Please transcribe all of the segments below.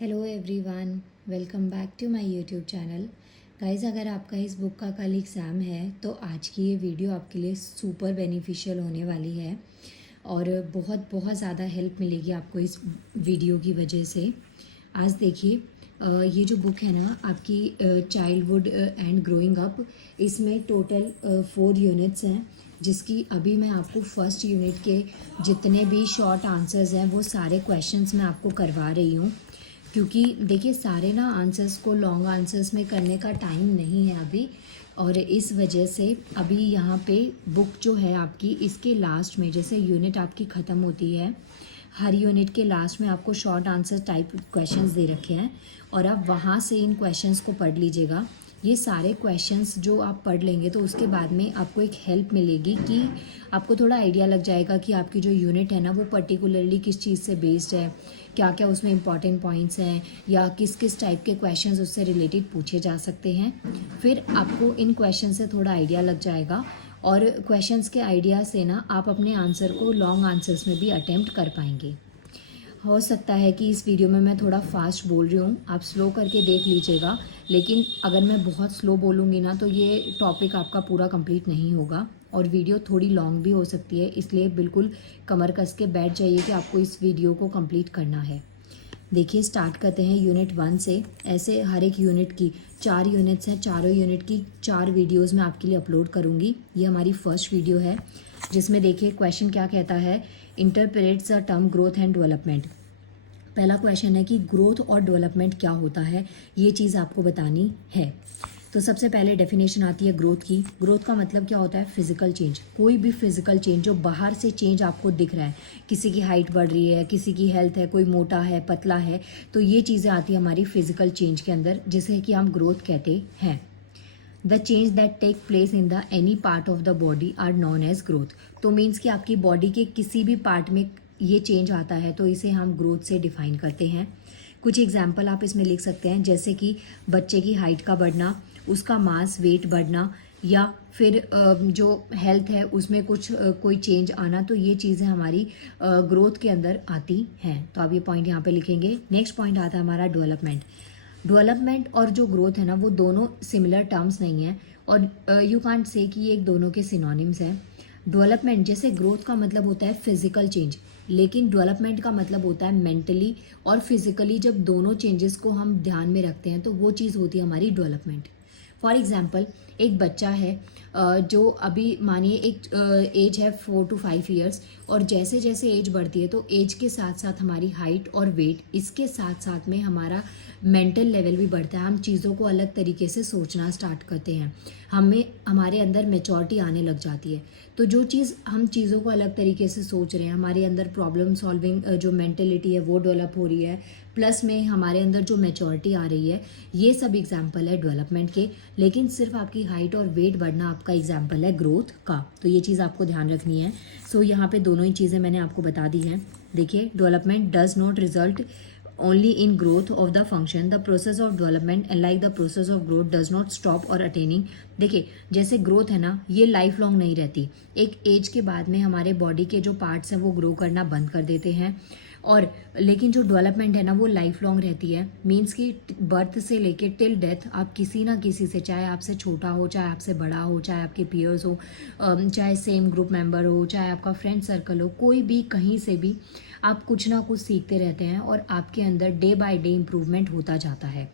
Hello everyone, welcome back to my YouTube channel. Guys, अगर आपका इस बुक का कल एग्ज़ाम है तो आज की ये वीडियो आपके लिए सुपर बेनिफिशियल होने वाली है और बहुत बहुत ज़्यादा हेल्प मिलेगी आपको इस वीडियो की वजह से। आज देखिए, ये जो बुक है ना आपकी चाइल्डहुड एंड ग्रोइंग अप, इसमें टोटल 4 यूनिट्स हैं, जिसकी अभी मैं आपको फर्स्ट यूनिट के जितने भी शॉर्ट आंसर्स हैं वो सारे क्वेश्चंस मैं आपको करवा रही हूँ। क्योंकि देखिए, सारे ना आंसर्स को लॉन्ग आंसर्स में करने का टाइम नहीं है अभी, और इस वजह से अभी यहाँ पे बुक जो है आपकी, इसके लास्ट में जैसे यूनिट आपकी ख़त्म होती है, हर यूनिट के लास्ट में आपको शॉर्ट आंसर टाइप क्वेश्चंस दे रखे हैं और आप वहाँ से इन क्वेश्चंस को पढ़ लीजिएगा। ये सारे क्वेश्चंस जो आप पढ़ लेंगे तो उसके बाद में आपको एक हेल्प मिलेगी कि आपको थोड़ा आइडिया लग जाएगा कि आपकी जो यूनिट है ना वो पर्टिकुलरली किस चीज़ से बेस्ड है, क्या क्या उसमें इंपॉर्टेंट पॉइंट्स हैं या किस किस टाइप के क्वेश्चंस उससे रिलेटेड पूछे जा सकते हैं। फिर आपको इन क्वेश्चन से थोड़ा आइडिया लग जाएगा और क्वेश्चंस के आइडिया से ना आप अपने आंसर को लॉन्ग आंसर्स में भी अटेम्प्ट कर पाएंगे। हो सकता है कि इस वीडियो में मैं थोड़ा फास्ट बोल रही हूँ, आप स्लो करके देख लीजिएगा, लेकिन अगर मैं बहुत स्लो बोलूँगी ना तो ये टॉपिक आपका पूरा कंप्लीट नहीं होगा और वीडियो थोड़ी लॉन्ग भी हो सकती है। इसलिए बिल्कुल कमर कस के बैठ जाइए कि आपको इस वीडियो को कंप्लीट करना है। देखिए, स्टार्ट करते हैं यूनिट 1 से। ऐसे हर एक यूनिट की 4 यूनिट्स हैं, चारों यूनिट की 4 वीडियोज़ मैं आपके लिए अपलोड करूँगी। ये हमारी फर्स्ट वीडियो है, जिसमें देखिए क्वेश्चन क्या कहता है, interprets the term growth and development. पहला क्वेश्चन है कि ग्रोथ और डेवलपमेंट क्या होता है, ये चीज़ आपको बतानी है। तो सबसे पहले डेफिनेशन आती है ग्रोथ की। ग्रोथ का मतलब क्या होता है, फिजिकल चेंज। कोई भी फिजिकल चेंज जो बाहर से चेंज आपको दिख रहा है, किसी की हाइट बढ़ रही है, किसी की हेल्थ है, कोई मोटा है, पतला है, तो ये चीज़ें आती है हमारी फिजिकल चेंज के अंदर, जिसे कि हम ग्रोथ कहते हैं। The change that take place in the any part of the body are known as growth. तो मीन्स कि आपकी बॉडी के किसी भी पार्ट में ये चेंज आता है तो इसे हम ग्रोथ से डिफाइन करते हैं। कुछ एग्जाम्पल आप इसमें लिख सकते हैं, जैसे कि बच्चे की हाइट का बढ़ना, उसका मास वेट बढ़ना, या फिर जो हेल्थ है उसमें कुछ कोई चेंज आना, तो ये चीज़ें हमारी ग्रोथ के अंदर आती हैं। तो आप ये पॉइंट यहाँ पे लिखेंगे। नेक्स्ट पॉइंट आता है हमारा डेवलपमेंट। डेवलपमेंट और जो ग्रोथ है ना वो दोनों सिमिलर टर्म्स नहीं हैं और यू कांट से कि ये एक दोनों के सिनोनिम्स हैं। डेवलपमेंट, जैसे ग्रोथ का मतलब होता है फिजिकल चेंज, लेकिन डेवलपमेंट का मतलब होता है मेंटली और फिजिकली। जब दोनों चेंजेस को हम ध्यान में रखते हैं तो वो चीज़ होती है हमारी डेवलपमेंट। फॉर एग्जाम्पल, एक बच्चा है जो अभी मानिए एक एज है 4 to 5 ईयर्स, और जैसे जैसे एज बढ़ती है तो एज के साथ साथ हमारी हाइट और वेट, इसके साथ साथ में हमारा मेंटल लेवल भी बढ़ता है। हम चीज़ों को अलग तरीके से सोचना स्टार्ट करते हैं, हमें हमारे अंदर मेचोरिटी आने लग जाती है। तो जो चीज़ हम चीज़ों को अलग तरीके से सोच रहे हैं, हमारे अंदर प्रॉब्लम सॉल्विंग जो मेंटेलिटी है वो डेवलप हो रही है, प्लस में हमारे अंदर जो मेचोरिटी आ रही है, ये सब एग्जाम्पल है डेवलपमेंट के। लेकिन सिर्फ आपकी हाइट और वेट बढ़ना आपका एग्जाम्पल है ग्रोथ का। तो ये चीज़ आपको ध्यान रखनी है। सो यहाँ पे दोनों ही चीज़ें मैंने आपको बता दी हैं। देखिए, development does not result only in growth of the function, the process of development and like the process of growth does not stop or attaining। देखिए, जैसे ग्रोथ है ना ये लाइफ लॉन्ग नहीं रहती, एक एज के बाद में हमारे बॉडी के जो पार्ट्स हैं वो ग्रो करना बंद कर देते हैं, और लेकिन जो डेवलपमेंट है ना वो लाइफ लॉन्ग रहती है। मीन्स कि बर्थ से लेके टिल डेथ आप किसी ना किसी से, चाहे आपसे छोटा हो, चाहे आपसे बड़ा हो, चाहे आपके पीयर्स हो, चाहे सेम ग्रुप मेंबर हो, चाहे आपका फ्रेंड सर्कल हो, कोई भी कहीं से भी आप कुछ ना कुछ सीखते रहते हैं और आपके अंदर डे बाय डे इम्प्रूवमेंट होता जाता है।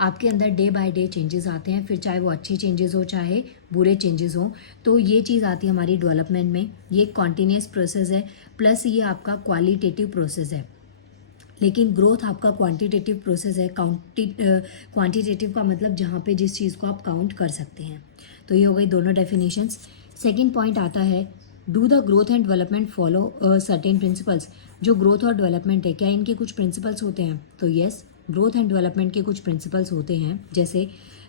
आपके अंदर डे बाय डे चेंजेस आते हैं, फिर चाहे वो अच्छे चेंजेस हो चाहे बुरे चेंजेस हो। तो ये चीज़ आती है हमारी डेवलपमेंट में। ये कॉन्टिन्यूस प्रोसेस है, प्लस ये आपका क्वालिटेटिव प्रोसेस है। लेकिन ग्रोथ आपका क्वांटिटेटिव प्रोसेस है। क्वांटिटेटिव का मतलब जहाँ पे जिस चीज़ को आप काउंट कर सकते हैं। तो ये हो गई दोनों डेफिनेशंस। सेकेंड पॉइंट आता है, do the growth and development follow certain principles. जो ग्रोथ और डेवलपमेंट है, क्या इनके कुछ प्रिंसिपल्स होते हैं? तो येस, ग्रोथ एंड डेवलपमेंट के कुछ प्रिंसिपल्स होते हैं। जैसे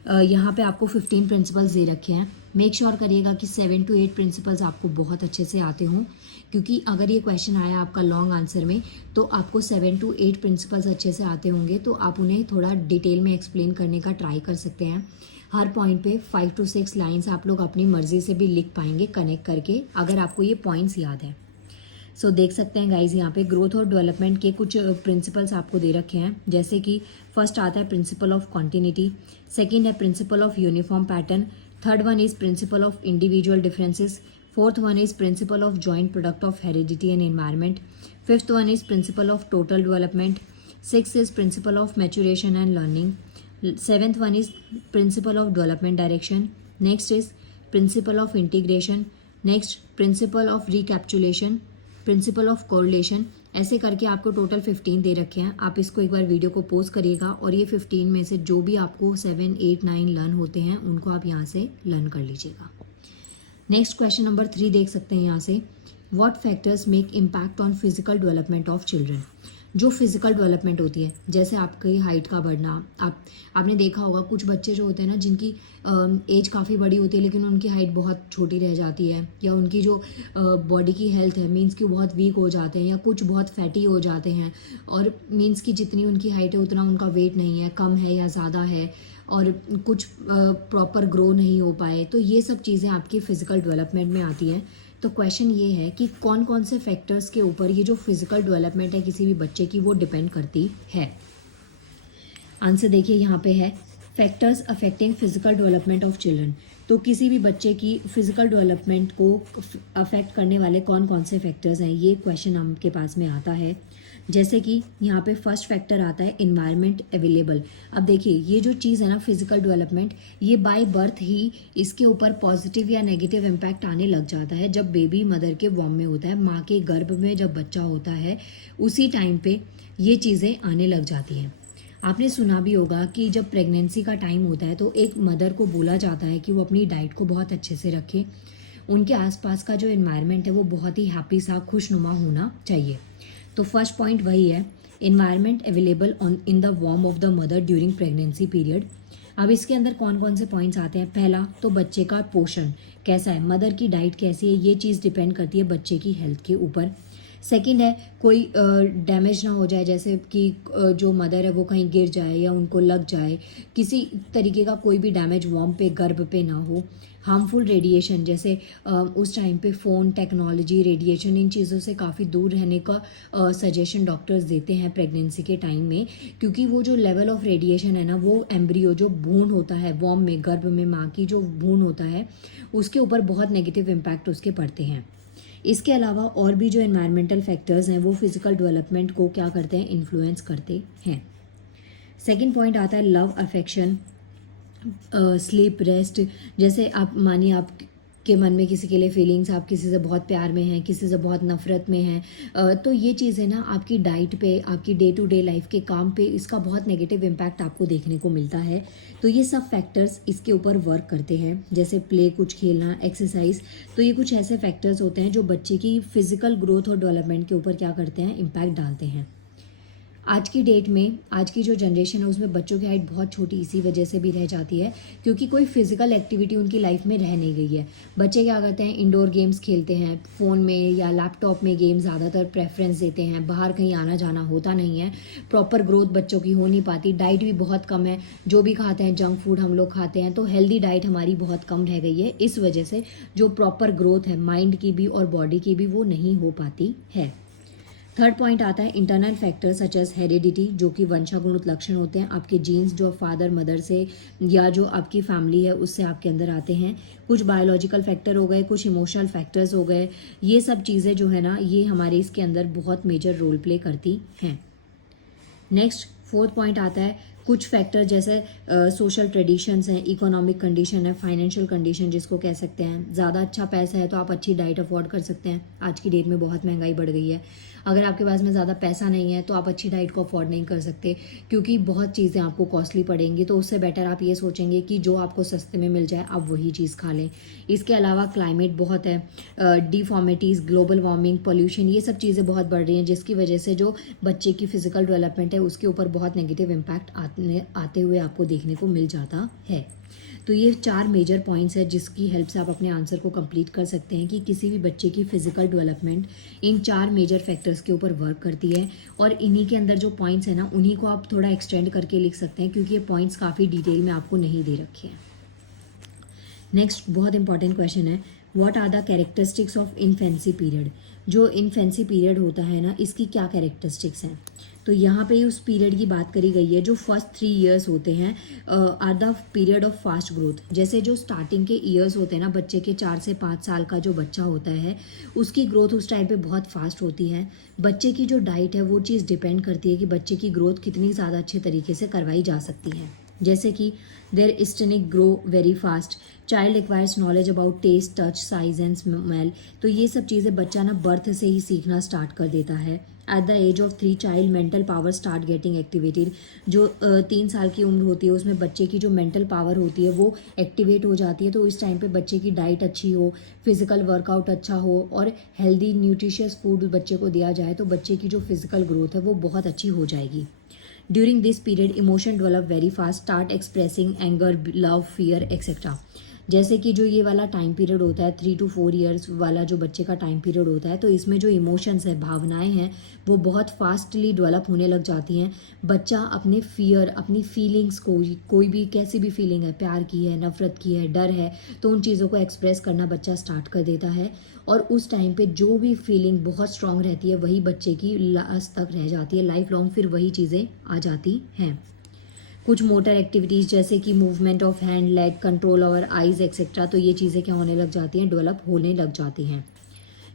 यहाँ पे आपको 15 प्रिंसिपल्स दे रखे हैं। मेक श्योर करिएगा कि 7 to 8 प्रिंसिपल्स आपको बहुत अच्छे से आते हों, क्योंकि अगर ये क्वेश्चन आया आपका लॉन्ग आंसर में तो आपको 7 to 8 प्रिंसिपल्स अच्छे से आते होंगे, तो आप उन्हें थोड़ा डिटेल में एक्सप्लेन करने का ट्राई कर सकते हैं। हर पॉइंट पे 5 to 6 लाइन्स आप लोग अपनी मर्जी से भी लिख पाएंगे कनेक्ट करके, अगर आपको ये पॉइंट्स याद है। सो देख सकते हैं गाइज यहाँ पे ग्रोथ और डेवलपमेंट के कुछ प्रिंसिपल्स आपको दे रखे हैं, जैसे कि फर्स्ट आता है प्रिंसिपल ऑफ कॉन्टिन्यूटी, सेकेंड है principle of uniform pattern, third one is principle of individual differences, fourth one is principle of joint product of heredity and environment, fifth one is principle of total development, six is principle of maturation and learning, seventh one is principle of development direction, next is principle of integration, next principle of recapitulation, principle of correlation। ऐसे करके आपको total 15 दे रखे हैं। आप इसको एक बार video को pause करिएगा और ये 15 में से जो भी आपको 7, 8, 9 लर्न होते हैं उनको आप यहाँ से लर्न कर लीजिएगा। नेक्स्ट क्वेश्चन नंबर 3 देख सकते हैं यहाँ से, what factors make impact on physical development of children. जो फिजिकल डेवलपमेंट होती है, जैसे आपकी हाइट का बढ़ना, आपने देखा होगा कुछ बच्चे जो होते हैं ना जिनकी एज काफ़ी बड़ी होती है लेकिन उनकी हाइट बहुत छोटी रह जाती है, या उनकी जो बॉडी की हेल्थ है मीन्स कि बहुत वीक हो जाते हैं, या कुछ बहुत फैटी हो जाते हैं, और मीन्स कि जितनी उनकी हाइट है उतना उनका वेट नहीं है, कम है या ज़्यादा है, और कुछ प्रॉपर ग्रो नहीं हो पाए, तो ये सब चीज़ें आपकी फ़िज़िकल डेवलपमेंट में आती हैं। तो क्वेश्चन ये है कि कौन कौन से फैक्टर्स के ऊपर ये जो फिजिकल डेवलपमेंट है किसी भी बच्चे की वो डिपेंड करती है। आंसर देखिए यहाँ पे है, factors affecting physical development of children. तो किसी भी बच्चे की फिजिकल डेवलपमेंट को अफेक्ट करने वाले कौन कौन से फैक्टर्स हैं, ये क्वेश्चन आपके पास में आता है। जैसे कि यहाँ पे फर्स्ट फैक्टर आता है इन्वायरमेंट अवेलेबल। अब देखिए ये जो चीज़ है ना फिजिकल डेवलपमेंट, ये बाय बर्थ ही इसके ऊपर पॉजिटिव या नेगेटिव इम्पैक्ट आने लग जाता है जब बेबी मदर के वॉर्म में होता है, माँ के गर्भ में जब बच्चा होता है उसी टाइम पे ये चीज़ें आने लग जाती हैं। आपने सुना भी होगा कि जब प्रेगनेंसी का टाइम होता है तो एक मदर को बोला जाता है कि वो अपनी डाइट को बहुत अच्छे से रखे, उनके आसपास का जो एनवायरनमेंट है वो बहुत ही हैप्पी सा खुशनुमा होना चाहिए। तो फर्स्ट पॉइंट वही है, environment available on in the warm of the mother during pregnancy period. अब इसके अंदर कौन कौन से पॉइंट्स आते हैं, पहला तो बच्चे का पोषण कैसा है, मदर की डाइट कैसी है, ये चीज़ डिपेंड करती है बच्चे की हेल्थ के ऊपर। सेकंड है कोई डैमेज ना हो जाए, जैसे कि जो मदर है वो कहीं गिर जाए या उनको लग जाए, किसी तरीके का कोई भी डैमेज वॉर्म पे गर्भ पे ना हो। हार्मफुल रेडिएशन, जैसे उस टाइम पे फ़ोन, टेक्नोलॉजी, रेडिएशन, इन चीज़ों से काफ़ी दूर रहने का सजेशन डॉक्टर्स देते हैं प्रेगनेंसी के टाइम में, क्योंकि वो जो लेवल ऑफ रेडिएशन है ना वो एम्ब्रियो जो भ्रूण होता है वॉर्म में, गर्भ में माँ की जो भ्रूण होता है उसके ऊपर बहुत नेगेटिव इम्पैक्ट उसके पड़ते हैं। इसके अलावा और भी जो एनवायरमेंटल फैक्टर्स हैं वो फिजिकल डेवलपमेंट को क्या करते हैं, इन्फ्लुएंस करते हैं। सेकंड पॉइंट आता है लव, अफेक्शन, स्लीप, रेस्ट। जैसे आप मानिए आप के मन में किसी के लिए फीलिंग्स, आप किसी से बहुत प्यार में हैं, किसी से बहुत नफरत में हैं, तो ये चीज़ें ना आपकी डाइट पे, आपकी डे टू डे लाइफ के काम पे इसका बहुत नेगेटिव इम्पैक्ट आपको देखने को मिलता है। तो ये सब फैक्टर्स इसके ऊपर वर्क करते हैं, जैसे प्ले, कुछ खेलना, एक्सरसाइज। तो ये कुछ ऐसे फैक्टर्स होते हैं जो बच्चे की फिजिकल ग्रोथ और डेवलपमेंट के ऊपर क्या करते हैं, इम्पैक्ट डालते हैं। आज की डेट में, आज की जो जनरेशन है उसमें बच्चों की हाइट बहुत छोटी इसी वजह से भी रह जाती है क्योंकि कोई फिजिकल एक्टिविटी उनकी लाइफ में रह नहीं गई है। बच्चे क्या करते हैं, इंडोर गेम्स खेलते हैं, फ़ोन में या लैपटॉप में गेम ज़्यादातर प्रेफरेंस देते हैं, बाहर कहीं आना जाना होता नहीं है, प्रॉपर ग्रोथ बच्चों की हो नहीं पाती, डाइट भी बहुत कम है, जो भी खाते हैं जंक फूड हम लोग खाते हैं, तो हेल्दी डाइट हमारी बहुत कम रह गई है। इस वजह से जो प्रॉपर ग्रोथ है माइंड की भी और बॉडी की भी वो नहीं हो पाती है। थर्ड पॉइंट आता है internal factor such as heredity, जो कि वंशागुणित लक्षण होते हैं, आपके जीन्स जो फादर मदर से या जो आपकी फैमिली है उससे आपके अंदर आते हैं। कुछ बायोलॉजिकल फैक्टर हो गए, कुछ इमोशनल फैक्टर्स हो गए, ये सब चीज़ें जो है ना ये हमारे इसके अंदर बहुत मेजर रोल प्ले करती हैं। नेक्स्ट फोर्थ पॉइंट आता है कुछ फैक्टर जैसे सोशल ट्रेडिशंस हैं, इकोनॉमिक कंडीशन है, फाइनेंशियल कंडीशन जिसको कह सकते हैं। ज़्यादा अच्छा पैसा है तो आप अच्छी डाइट अफोर्ड कर सकते हैं, आज की डेट में बहुत महंगाई बढ़ गई है। अगर आपके पास में ज़्यादा पैसा नहीं है तो आप अच्छी डाइट को अफोर्ड नहीं कर सकते क्योंकि बहुत चीज़ें आपको कॉस्टली पड़ेंगी, तो उससे बेटर आप ये सोचेंगे कि जो आपको सस्ते में मिल जाए आप वही चीज़ खा लें। इसके अलावा क्लाइमेट बहुत है, डिफॉर्मिटीज़, ग्लोबल वार्मिंग, पोल्यूशन, ये सब चीज़ें बहुत बढ़ रही हैं जिसकी वजह से जो बच्चे की फिजिकल डेवलपमेंट है उसके ऊपर बहुत नेगेटिव इम्पैक्ट आते हुए आपको देखने को मिल जाता है। तो ये 4 मेजर पॉइंट्स है जिसकी हेल्प से आप अपने आंसर को कंप्लीट कर सकते हैं कि किसी भी बच्चे की physical development in 4 major factors के ऊपर वर्क करती है। और इन्हीं के अंदर जो पॉइंट्स हैं ना उन्हीं को आप थोड़ा एक्सटेंड करके लिख सकते हैं क्योंकि ये पॉइंट्स काफ़ी डिटेल में आपको नहीं दे रखे हैं। नेक्स्ट बहुत इंपॉर्टेंट क्वेश्चन है, what are the characteristics of infancy period, जो इन्फेंसी पीरियड होता है ना, इसकी क्या कैरेक्टरिस्टिक्स हैं। तो यहाँ पे उस पीरियड की बात करी गई है जो फर्स्ट 3 ईयर्स होते हैं are the period of fast growth. जैसे जो स्टार्टिंग के ईयर्स होते हैं ना बच्चे के, 4 से 5 साल का जो बच्चा होता है उसकी ग्रोथ उस टाइम पे बहुत फास्ट होती है। बच्चे की जो डाइट है वो चीज़ डिपेंड करती है कि बच्चे की ग्रोथ कितनी ज़्यादा अच्छे तरीके से करवाई जा सकती है। जैसे कि देयर स्टेनिक grow very fast, child acquires knowledge about taste, touch, size and smell. तो ये सब चीज़ें बच्चा ना बर्थ से ही सीखना स्टार्ट कर देता है। At the age of 3 child mental power start getting activated, जो 3 साल की उम्र होती है उसमें बच्चे की जो मेंटल पावर होती है वो एक्टिवेट हो जाती है। तो इस टाइम पे बच्चे की डाइट अच्छी हो, फिजिकल वर्कआउट अच्छा हो और हेल्दी न्यूट्रिशियस फूड बच्चे को दिया जाए तो बच्चे की जो फिजिकल ग्रोथ है वो बहुत अच्छी हो जाएगी। During this period emotion develop very fast, start expressing anger, love, fear etcetera. जैसे कि जो ये वाला टाइम पीरियड होता है 3 to 4 ईयर्स वाला जो बच्चे का टाइम पीरियड होता है, तो इसमें जो इमोशंस है, भावनाएं हैं, वो बहुत फास्टली डेवलप होने लग जाती हैं। बच्चा अपने फियर, अपनी फीलिंग्स को, कोई भी कैसी भी फीलिंग है, प्यार की है, नफरत की है, डर है, तो उन चीज़ों को एक्सप्रेस करना बच्चा स्टार्ट कर देता है। और उस टाइम पे जो भी फीलिंग बहुत स्ट्रांग रहती है वही बच्चे की लास्ट तक रह जाती है, लाइफ लॉन्ग फिर वही चीज़ें आ जाती हैं। कुछ मोटर एक्टिविटीज़ जैसे कि movement of hand, leg, control over eyes etcetera, तो ये चीज़ें क्या होने लग जाती हैं, डेवलप होने लग जाती हैं।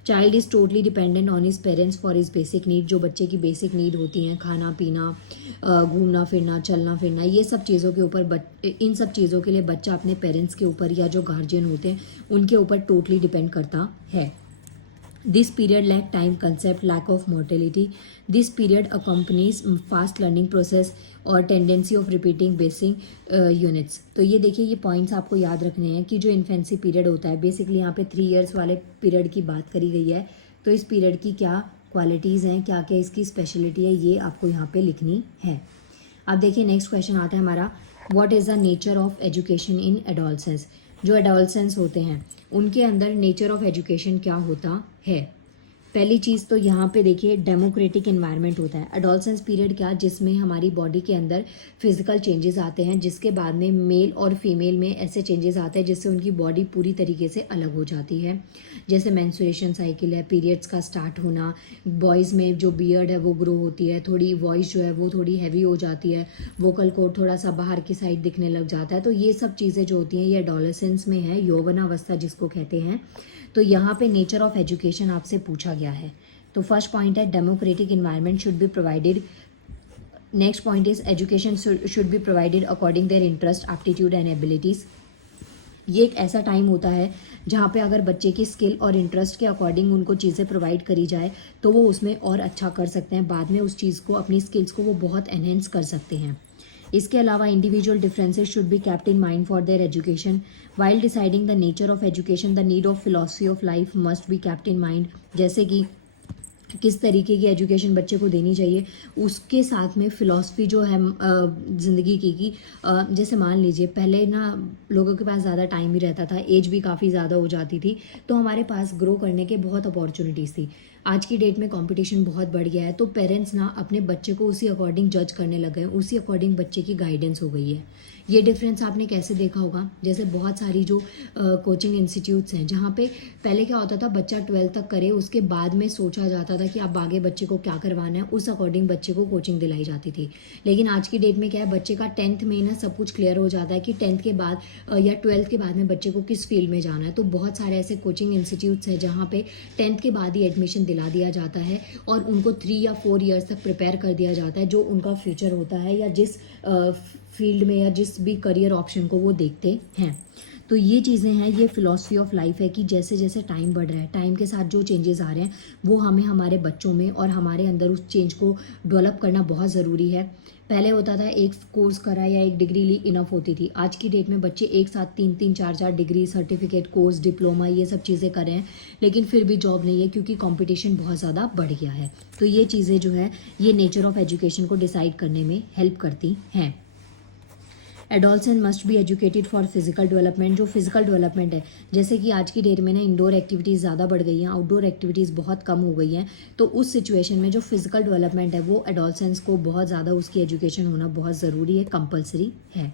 Child is totally dependent on his parents for his basic need, जो बच्चे की बेसिक नीड होती हैं, खाना पीना, घूमना फिरना, चलना फिरना, ये सब चीज़ों के ऊपर इन सब चीज़ों के लिए बच्चा अपने पेरेंट्स के ऊपर या जो गार्जियन होते हैं उनके ऊपर टोटली डिपेंड करता है। This period lack time concept, lack of mortality. This period accompanies fast learning process और tendency of repeating basic units. तो ये देखिए, ये पॉइंट्स आपको याद रखने हैं कि जो इन्फेंसी पीरियड होता है, बेसिकली यहाँ पे 3 ईयर्स वाले पीरियड की बात करी गई है। तो इस पीरियड की क्या क्वालिटीज़ हैं, क्या क्या इसकी स्पेशलिटी है, ये आपको यहाँ पे लिखनी है। अब देखिए नेक्स्ट क्वेश्चन आता है हमारा, what is the nature of education in adolescence. जो एडोलसेंस होते हैं उनके अंदर नेचर ऑफ एजुकेशन क्या होता है। पहली चीज़ तो यहाँ पे देखिए डेमोक्रेटिक एनवायरनमेंट होता है। एडोलसेंस पीरियड क्या, जिसमें हमारी बॉडी के अंदर फिजिकल चेंजेस आते हैं, जिसके बाद में मेल और फीमेल में ऐसे चेंजेस आते हैं जिससे उनकी बॉडी पूरी तरीके से अलग हो जाती है। जैसे मेंस्ट्रुएशन साइकिल है, पीरियड्स का स्टार्ट होना, बॉयज़ में जो बियर्ड है वो ग्रो होती है, थोड़ी वॉइस जो है वो थोड़ी हैवी हो जाती है, वोकल कोड थोड़ा सा बाहर की साइड दिखने लग जाता है। तो ये सब चीज़ें जो होती हैं ये एडोलसेंस में है, यौवनावस्था जिसको कहते हैं। तो यहाँ पे नेचर ऑफ एजुकेशन आपसे पूछा गया है। तो फर्स्ट पॉइंट है democratic environment should be provided. Next point is education should be provided according their interest, aptitude and abilities. ये एक ऐसा टाइम होता है जहाँ पे अगर बच्चे की स्किल और इंटरेस्ट के अकॉर्डिंग उनको चीज़ें प्रोवाइड करी जाए तो वो उसमें और अच्छा कर सकते हैं, बाद में उस चीज़ को, अपनी स्किल्स को वो बहुत एनहेंस कर सकते हैं। इसके अलावा individual differences should be kept in mind for their education. While deciding the nature of education the need of philosophy of life must be kept in mind. जैसे कि किस तरीके की एजुकेशन बच्चे को देनी चाहिए, उसके साथ में फ़िलॉसफी जो है ज़िंदगी की जैसे मान लीजिए पहले ना लोगों के पास ज़्यादा टाइम भी रहता था, एज भी काफ़ी ज़्यादा हो जाती थी, तो हमारे पास ग्रो करने के बहुत अपॉर्चुनिटीज़ थी। आज की डेट में कंपटीशन बहुत बढ़ गया है, तो पेरेंट्स ना अपने बच्चे को उसी अकॉर्डिंग जज करने लग गए, उसी अकॉर्डिंग बच्चे की गाइडेंस हो गई है। ये डिफरेंस आपने कैसे देखा होगा, जैसे बहुत सारी जो कोचिंग इंस्टीट्यूट्स हैं जहाँ पे पहले क्या होता था, बच्चा 12th तक करे, उसके बाद में सोचा जाता था कि अब आगे बच्चे को क्या करवाना है, उस अकॉर्डिंग बच्चे को कोचिंग दिलाई जाती थी। लेकिन आज की डेट में क्या है, बच्चे का 10th में ना सब कुछ क्लियर हो जाता है कि 10th के बाद या 12th के बाद में बच्चे को किस फील्ड में जाना है। तो बहुत सारे ऐसे कोचिंग इंस्टीट्यूट्स हैं जहाँ पे 10th के बाद ही एडमिशन दिला दिया जाता है और उनको 3 या 4 ईयर्स तक प्रिपेयर कर दिया जाता है, जो उनका फ्यूचर होता है या जिस फील्ड में या जिस भी करियर ऑप्शन को वो देखते हैं। तो ये चीज़ें हैं, ये फ़िलॉसफी ऑफ लाइफ है कि जैसे जैसे टाइम बढ़ रहा है, टाइम के साथ जो चेंजेस आ रहे हैं वो हमें हमारे बच्चों में और हमारे अंदर उस चेंज को डेवलप करना बहुत ज़रूरी है। पहले होता था एक कोर्स करा या एक डिग्री ली इनफ होती थी, आज की डेट में बच्चे एक साथ 3-3, 4-4 डिग्री, सर्टिफिकेट, कोर्स, डिप्लोमा, ये सब चीज़ें कर रहे हैं, लेकिन फिर भी जॉब नहीं है क्योंकि कंपटीशन बहुत ज़्यादा बढ़ गया है। तो ये चीज़ें जो है ये नेचर ऑफ एजुकेशन को डिसाइड करने में हेल्प करती हैं। Adolescent must be educated for physical development. जो फिजिकल डेवलपमेंट है, जैसे कि आज की डेट में ना इंडोर एक्टिविटीज़ ज़्यादा बढ़ गई हैं, आउटडोर एक्टिविटीज़ बहुत कम हो गई हैं, तो उस सिचुएशन में जो फिजिकल डेवलपमेंट है वो एडोलसेंट्स को बहुत ज़्यादा उसकी एजुकेशन होना बहुत ज़रूरी है, कंपलसरी है।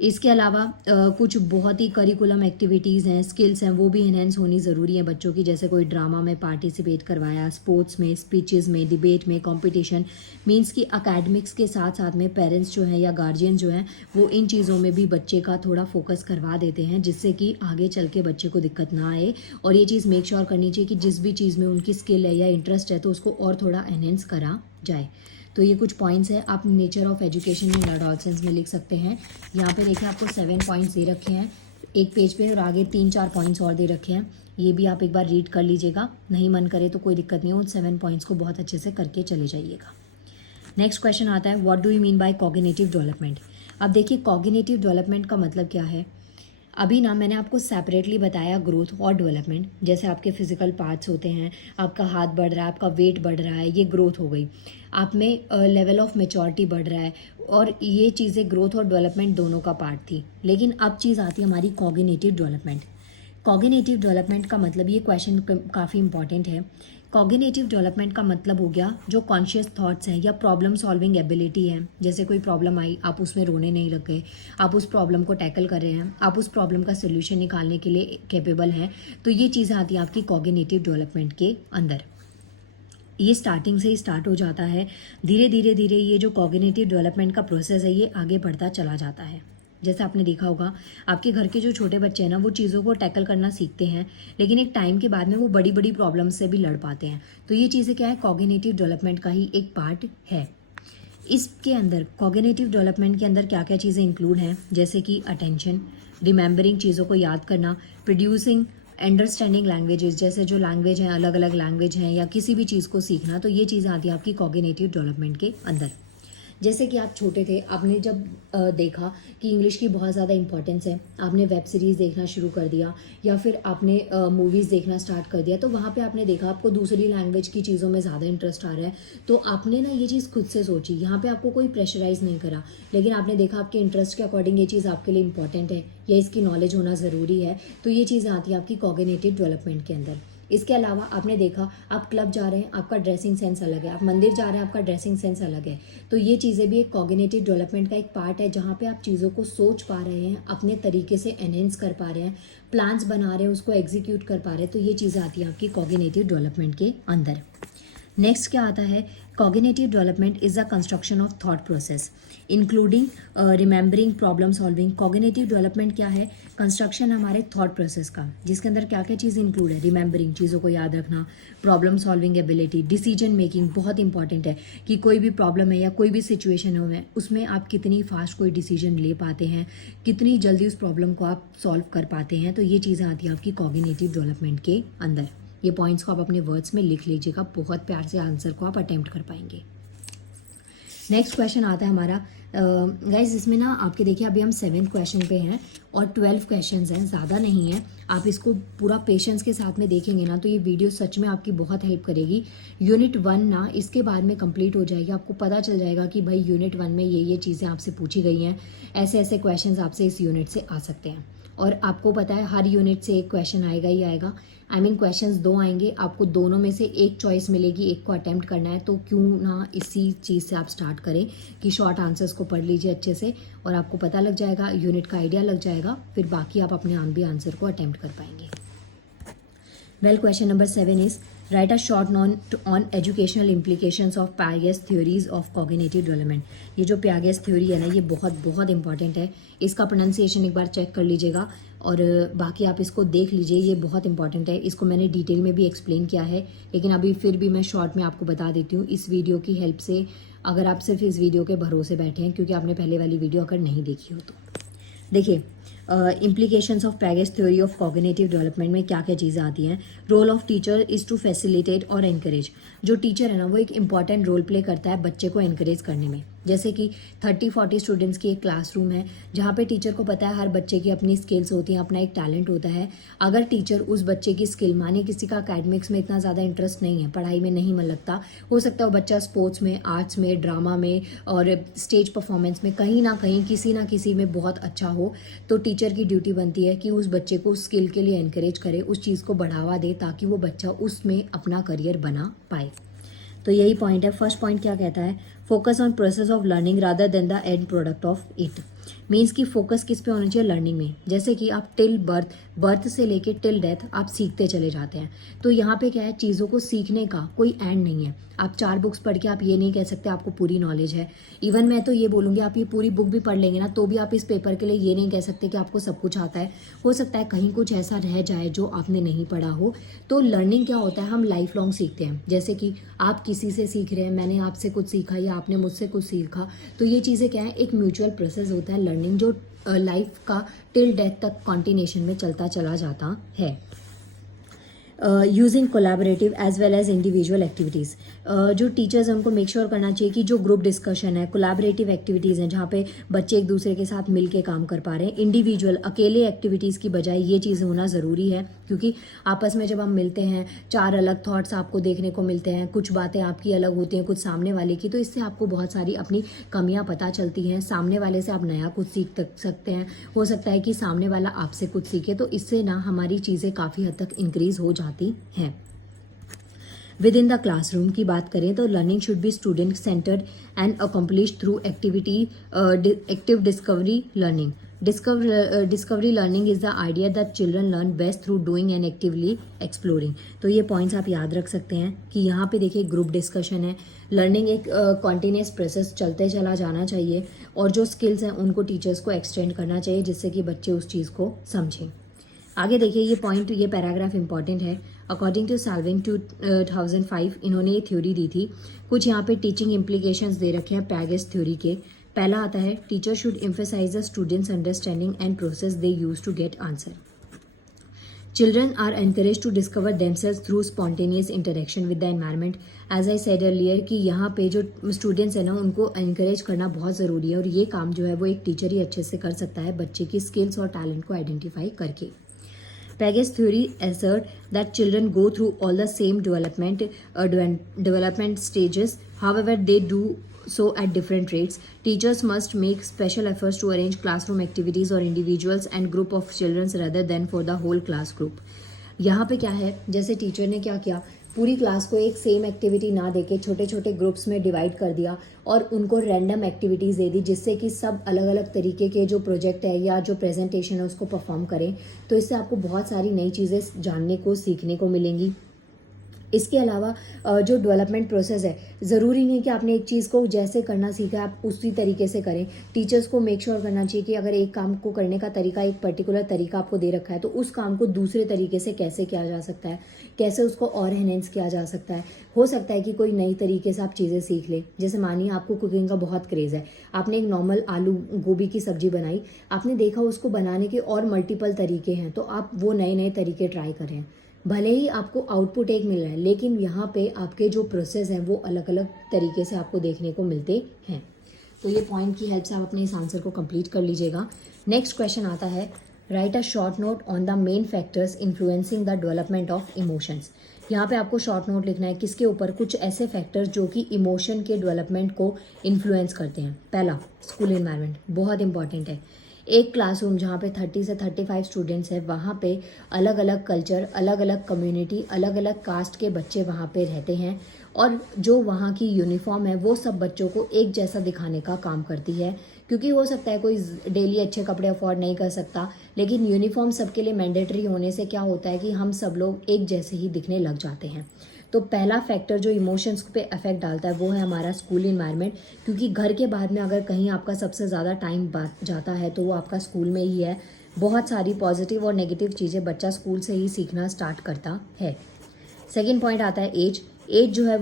इसके अलावा कुछ बहुत ही करिकुलम एक्टिविटीज़ हैं, स्किल्स हैं, वो भी इन्हेंस होनी ज़रूरी है बच्चों की, जैसे कोई ड्रामा में पार्टिसिपेट करवाया, स्पोर्ट्स में, स्पीचेस में, डिबेट में, कंपटीशन। मींस कि अकेडमिक्स के साथ साथ में पेरेंट्स जो हैं या गार्जियन जो हैं वो इन चीज़ों में भी बच्चे का थोड़ा फोकस करवा देते हैं, जिससे कि आगे चल के बच्चे को दिक्कत ना आए। और ये चीज़ मेक श्योर करनी चाहिए कि जिस भी चीज़ में उनकी स्किल है या इंटरेस्ट है तो उसको और थोड़ा एनहेंस करा जाए। तो ये कुछ पॉइंट्स हैं, आप nature of education in adolescence में लिख सकते हैं। यहाँ पे देखिए आपको 7 पॉइंट्स दे रखे हैं एक पेज पे, और आगे 3-4 पॉइंट्स और दे रखे हैं। ये भी आप एक बार रीड कर लीजिएगा, नहीं मन करे तो कोई दिक्कत नहीं है, उन 7 पॉइंट्स को बहुत अच्छे से करके चले जाइएगा। नेक्स्ट क्वेश्चन आता है, what do you mean bye cognitive development. अब देखिए कॉग्निटिव डेवलपमेंट का मतलब क्या है। अभी ना मैंने आपको सेपरेटली बताया ग्रोथ और डेवलपमेंट, जैसे आपके फिजिकल पार्ट्स होते हैं, आपका हाथ बढ़ रहा है, आपका वेट बढ़ रहा है, ये ग्रोथ हो गई। आप में लेवल ऑफ मेच्योरिटी बढ़ रहा है, और ये चीज़ें ग्रोथ और डेवलपमेंट दोनों का पार्ट थी। लेकिन अब चीज़ आती है हमारी कॉग्निटिव डेवलपमेंट। कॉग्निटिव डेवलपमेंट का मतलब, ये क्वेश्चन काफ़ी इंपॉर्टेंट है। कॉग्निटिव डेवलपमेंट का मतलब हो गया जो कॉन्शियस थॉट्स हैं या प्रॉब्लम सॉल्विंग एबिलिटी है। जैसे कोई प्रॉब्लम आई, आप उसमें रोने नहीं लग गए, आप उस प्रॉब्लम को टैकल कर रहे हैं, आप उस प्रॉब्लम का सोल्यूशन निकालने के लिए कैपेबल हैं। तो ये चीज़ें आती हैं आपकी कॉग्निटिव डेवलपमेंट के अंदर। ये स्टार्टिंग से ही स्टार्ट हो जाता है, धीरे धीरे धीरे ये जो कॉग्निटिव डेवलपमेंट का प्रोसेस है ये आगे बढ़ता चला जाता है। जैसे आपने देखा होगा आपके घर के जो छोटे बच्चे हैं ना, वो चीज़ों को टैकल करना सीखते हैं, लेकिन एक टाइम के बाद में वो बड़ी बड़ी प्रॉब्लम्स से भी लड़ पाते हैं। तो ये चीज़ें क्या है, कॉग्निटिव डेवलपमेंट का ही एक पार्ट है। इसके अंदर कॉग्निटिव डेवलपमेंट के अंदर क्या क्या चीज़ें इंक्लूड हैं, जैसे कि अटेंशन, रिमेंबरिंग, चीज़ों को याद करना, प्रोड्यूसिंग, अंडरस्टैंडिंग लैंग्वेजेस, जैसे जो लैंग्वेज हैं, अलग अलग लैंग्वेज हैं, या किसी भी चीज़ को सीखना। तो ये चीज़ें आती हैं आपकी कॉग्निटिव डेवलपमेंट के अंदर। जैसे कि आप छोटे थे, आपने जब देखा कि इंग्लिश की बहुत ज़्यादा इंपॉर्टेंस है, आपने वेब सीरीज़ देखना शुरू कर दिया या फिर आपने मूवीज़ देखना स्टार्ट कर दिया, तो वहाँ पे आपने देखा आपको दूसरी लैंग्वेज की चीज़ों में ज़्यादा इंटरेस्ट आ रहा है। तो आपने ना ये चीज़ खुद से सोची, यहाँ पे आपको कोई प्रेशराइज़ नहीं करा, लेकिन आपने देखा आपके इंटरेस्ट के अकॉर्डिंग ये चीज़ आपके लिए इंपॉर्टेंट है या इसकी नॉलेज होना ज़रूरी है। तो ये चीज़ें आती हैं आपकी कॉग्निटिव डेवलपमेंट के अंदर। इसके अलावा आपने देखा आप क्लब जा रहे हैं, आपका ड्रेसिंग सेंस अलग है, आप मंदिर जा रहे हैं, आपका ड्रेसिंग सेंस अलग है। तो ये चीज़ें भी एक कॉग्निटिव डेवलपमेंट का एक पार्ट है, जहाँ पे आप चीज़ों को सोच पा रहे हैं, अपने तरीके से एनहेंस कर पा रहे हैं, प्लान्स बना रहे हैं, उसको एग्जीक्यूट कर पा रहे हैं। तो ये चीज़ें आती हैं आपकी कॉग्निटिव डेवलपमेंट के अंदर। नेक्स्ट क्या आता है, cognitive development is the construction of thought process including remembering, problem solving. Cognitive development क्या है, कंस्ट्रक्शन हमारे थॉट प्रोसेस का, जिसके अंदर क्या क्या चीज़ इंक्लूड है, रिमेंबरिंग, चीज़ों को याद रखना, problem solving ability, decision making, बहुत इंपॉर्टेंट है कि कोई भी प्रॉब्लम है या कोई भी सिचुएशन है उसमें आप कितनी फास्ट कोई डिसीजन ले पाते हैं, कितनी जल्दी उस प्रॉब्लम को आप सॉल्व कर पाते हैं। तो ये चीज़ें आती हैं आपकी कॉग्निटिव डेवलपमेंट के अंदर। ये पॉइंट्स को आप अपने वर्ड्स में लिख लीजिएगा, बहुत प्यार से आंसर को आप अटेम्प्ट कर पाएंगे। नेक्स्ट क्वेश्चन आता है हमारा गाइज, इसमें ना आपके देखिए अभी हम 7th क्वेश्चन पे हैं और 12 क्वेश्चंस हैं, ज़्यादा नहीं है। आप इसको पूरा पेशेंस के साथ में देखेंगे ना तो ये वीडियो सच में आपकी बहुत हेल्प करेगी। यूनिट 1 ना इसके बाद में कंप्लीट हो जाएगी, आपको पता चल जाएगा कि भाई यूनिट 1 में ये चीज़ें आपसे पूछी गई हैं, ऐसे ऐसे क्वेश्चंस आपसे इस यूनिट से आ सकते हैं। और आपको पता है हर यूनिट से एक क्वेश्चन आएगा ही आएगा, आई मीन क्वेश्चंस 2 आएंगे, आपको दोनों में से एक चॉइस मिलेगी, एक को अटेम्प्ट करना है। तो क्यों ना इसी चीज़ से आप स्टार्ट करें कि शॉर्ट आंसर्स को पढ़ लीजिए अच्छे से, और आपको पता लग जाएगा, यूनिट का आइडिया लग जाएगा, फिर बाकी आप अपने आप भी आंसर को अटेम्प्ट कर पाएंगे। Well, question number 7 is write a short note on educational implications of Piaget's theories of cognitive development. ये जो पियागेस थ्योरी है ना, ये बहुत बहुत इंपॉर्टेंट है, इसका प्रोनाउंसिएशन एक बार चेक कर लीजिएगा और बाकी आप इसको देख लीजिए, ये बहुत इंपॉर्टेंट है। इसको मैंने डिटेल में भी एक्सप्लेन किया है, लेकिन अभी फिर भी मैं शॉर्ट में आपको बता देती हूँ इस वीडियो की हेल्प से, अगर आप सिर्फ इस वीडियो के भरोसे बैठे हैं, क्योंकि आपने पहले वाली वीडियो अगर नहीं देखी हो तो। देखिए implications of Piaget's theory of cognitive development में क्या क्या चीज़ें आती हैं। Role of teacher is to facilitate और एनकरेज। जो टीचर है ना वो एक इंपॉर्टेंट रोल प्ले करता है बच्चे को एनकरेज करने में। जैसे कि 30-40 स्टूडेंट्स की एक क्लासरूम है, जहाँ पे टीचर को पता है हर बच्चे की अपनी स्किल्स होती हैं, अपना एक टैलेंट होता है। अगर टीचर उस बच्चे की स्किल, माने किसी का अकेडमिक्स में इतना ज़्यादा इंटरेस्ट नहीं है, पढ़ाई में नहीं मन लगता, हो सकता है वो बच्चा स्पोर्ट्स में, आर्ट्स में, ड्रामा में और स्टेज परफॉर्मेंस में कहीं ना कहीं किसी ना किसी में बहुत अच्छा हो, तो टीचर की ड्यूटी बनती है कि उस बच्चे को उस स्किल के लिए एनकरेज करे, उस चीज़ को बढ़ावा दे, ताकि वो बच्चा उसमें अपना करियर बना पाए। तो यही पॉइंट है। फर्स्ट पॉइंट क्या कहता है, focus on process of learning rather than the end product of it. Means कि फोकस किस पे होना चाहिए, लर्निंग में। जैसे कि आप टिल बर्थ से लेके टिल डेथ आप सीखते चले जाते हैं। तो यहाँ पे क्या है, चीज़ों को सीखने का कोई एंड नहीं है। आप 4 बुक्स पढ़ के आप ये नहीं कह सकते आपको पूरी नॉलेज है। इवन मैं तो ये बोलूँगी, आप ये पूरी बुक भी पढ़ लेंगे ना तो भी आप इस पेपर के लिए ये नहीं कह सकते कि आपको सब कुछ आता है। हो सकता है कहीं कुछ ऐसा रह जाए जो आपने नहीं पढ़ा हो। तो लर्निंग क्या होता है, हम लाइफ लॉन्ग सीखते हैं। जैसे कि आप किसी से सीख रहे हैं, मैंने आपसे कुछ सीखा या आपने मुझसे कुछ सीखा, तो ये चीज़ें क्या है, एक म्यूचुअल प्रोसेस होता है लर्निंग, जो लाइफ का टिल डेथ तक कॉन्टिन्यूशन में चलता चला जाता है। Using collaborative as well as individual activities. जो टीचर्स हैं उनको मेक श्योर करना चाहिए कि जो ग्रुप डिस्कशन है, कोलैबोरेटिव एक्टिविटीज़ हैं जहाँ पे बच्चे एक दूसरे के साथ मिल के काम कर पा रहे हैं। इंडिविजुअल अकेले एक्टिविटीज़ की बजाय ये चीज़ होना ज़रूरी है, क्योंकि आपस में जब हम मिलते हैं 4 अलग थॉट्स आपको देखने को मिलते हैं, कुछ बातें आपकी अलग होती हैं, कुछ सामने वाले की, तो इससे आपको बहुत सारी अपनी कमियाँ पता चलती हैं। सामने वाले से आप नया कुछ सीख सकते हैं, हो सकता है कि सामने वाला आपसे कुछ सीखे, तो इससे ना हमारी चीज़ें काफ़ी हद तक इंक्रीज हो जाती हैं। विद इन द क्लासरूम की बात करें तो learning should be student centred and accomplish through active discovery learning. Discovery learning is the idea that children learn best through doing and actively exploring. तो ये पॉइंट्स आप याद रख सकते हैं कि यहाँ पे देखिए ग्रुप डिस्कशन है, लर्निंग एक कॉन्टिन्यूस प्रोसेस चलते चला जाना चाहिए, और जो स्किल्स हैं उनको टीचर्स को एक्सटेंड करना चाहिए जिससे कि बच्चे उस चीज़ को समझें। आगे देखिए ये पॉइंट, ये पैराग्राफ इंपॉर्टेंट है। अकॉर्डिंग टू साल्विन 2005 इन्होंने ये थ्योरी दी थी। कुछ यहाँ पे टीचिंग इम्प्लीकेशंस दे रखे हैं पैगेस थ्योरी के। पहला आता है, teacher should emphasise the students understanding and process they use to get answer. Children are encouraged to discover themselves through spontaneous interaction with the environment. As I said earlier कि यहाँ पे जो स्टूडेंट्स हैं ना उनको encourage करना बहुत ज़रूरी है, और ये काम जो है वो एक टीचर ही अच्छे से कर सकता है बच्चे की स्किल्स और टैलेंट को आइडेंटिफाई करके। Paget's theory asserts that children go through all the same development stages. However, they do so at different rates. Teachers must make special efforts to arrange classroom activities or individuals and group of children rather than for the whole class group. यहाँ पे क्या है, जैसे teacher ने क्या किया, पूरी class को एक सेम एक्टिविटी ना देके छोटे छोटे ग्रुप्स में डिवाइड कर दिया और उनको रैंडम एक्टिविटीज़ दे दी, जिससे कि सब अलग अलग तरीके के जो प्रोजेक्ट है या जो प्रेजेंटेशन है उसको परफॉर्म करें। तो इससे आपको बहुत सारी नई चीज़ें जानने को, सीखने को मिलेंगी। इसके अलावा जो डेवलपमेंट प्रोसेस है, ज़रूरी नहीं कि आपने एक चीज़ को जैसे करना सीखा है आप उसी तरीके से करें। टीचर्स को मेक श्योर करना चाहिए कि अगर एक काम को करने का तरीका, एक पर्टिकुलर तरीका आपको दे रखा है, तो उस काम को दूसरे तरीके से कैसे किया जा सकता है, कैसे उसको और एनहेंस किया जा सकता है। हो सकता है कि कोई नई तरीके से आप चीज़ें सीख लें। जैसे मानिए आपको कुकिंग का बहुत क्रेज़ है, आपने एक नॉर्मल आलू गोभी की सब्जी बनाई, आपने देखा उसको बनाने के और मल्टीपल तरीके हैं, तो आप वो नए नए तरीके ट्राई करें। भले ही आपको आउटपुट एक मिल रहा है, लेकिन यहाँ पे आपके जो प्रोसेस हैं वो अलग अलग तरीके से आपको देखने को मिलते हैं। तो ये पॉइंट की हेल्प से आप अपने इस आंसर को कंप्लीट कर लीजिएगा। नेक्स्ट क्वेश्चन आता है, right a short note on the main factors influencing the development of emotions. यहाँ पे आपको शॉर्ट नोट लिखना है, किसके ऊपर, कुछ ऐसे फैक्टर्स जो कि इमोशन के डेवलपमेंट को इन्फ्लुएंस करते हैं। पहला, स्कूल एनवायरनमेंट बहुत इंपॉर्टेंट है। एक क्लासरूम जहाँ पे 30 से 35 स्टूडेंट्स हैं, वहाँ पे अलग अलग कल्चर, अलग अलग कम्युनिटी, अलग अलग कास्ट के बच्चे वहाँ पे रहते हैं, और जो वहाँ की यूनिफॉर्म है वो सब बच्चों को एक जैसा दिखाने का काम करती है। क्योंकि हो सकता है कोई डेली अच्छे कपड़े अफोर्ड नहीं कर सकता, लेकिन यूनिफॉर्म सबके लिए मैंडेटरी होने से क्या होता है कि हम सब लोग एक जैसे ही दिखने लग जाते हैं। तो पहला फैक्टर जो इमोशंस पे अफेक्ट डालता है वो है हमारा स्कूल इन्वायरमेंट, क्योंकि घर के बाद में अगर कहीं आपका सबसे ज़्यादा टाइम जाता है तो वो आपका स्कूल में ही है। बहुत सारी पॉजिटिव और नेगेटिव चीज़ें बच्चा स्कूल से ही सीखना स्टार्ट करता है। सेकेंड पॉइंट आता है एज। एज जो है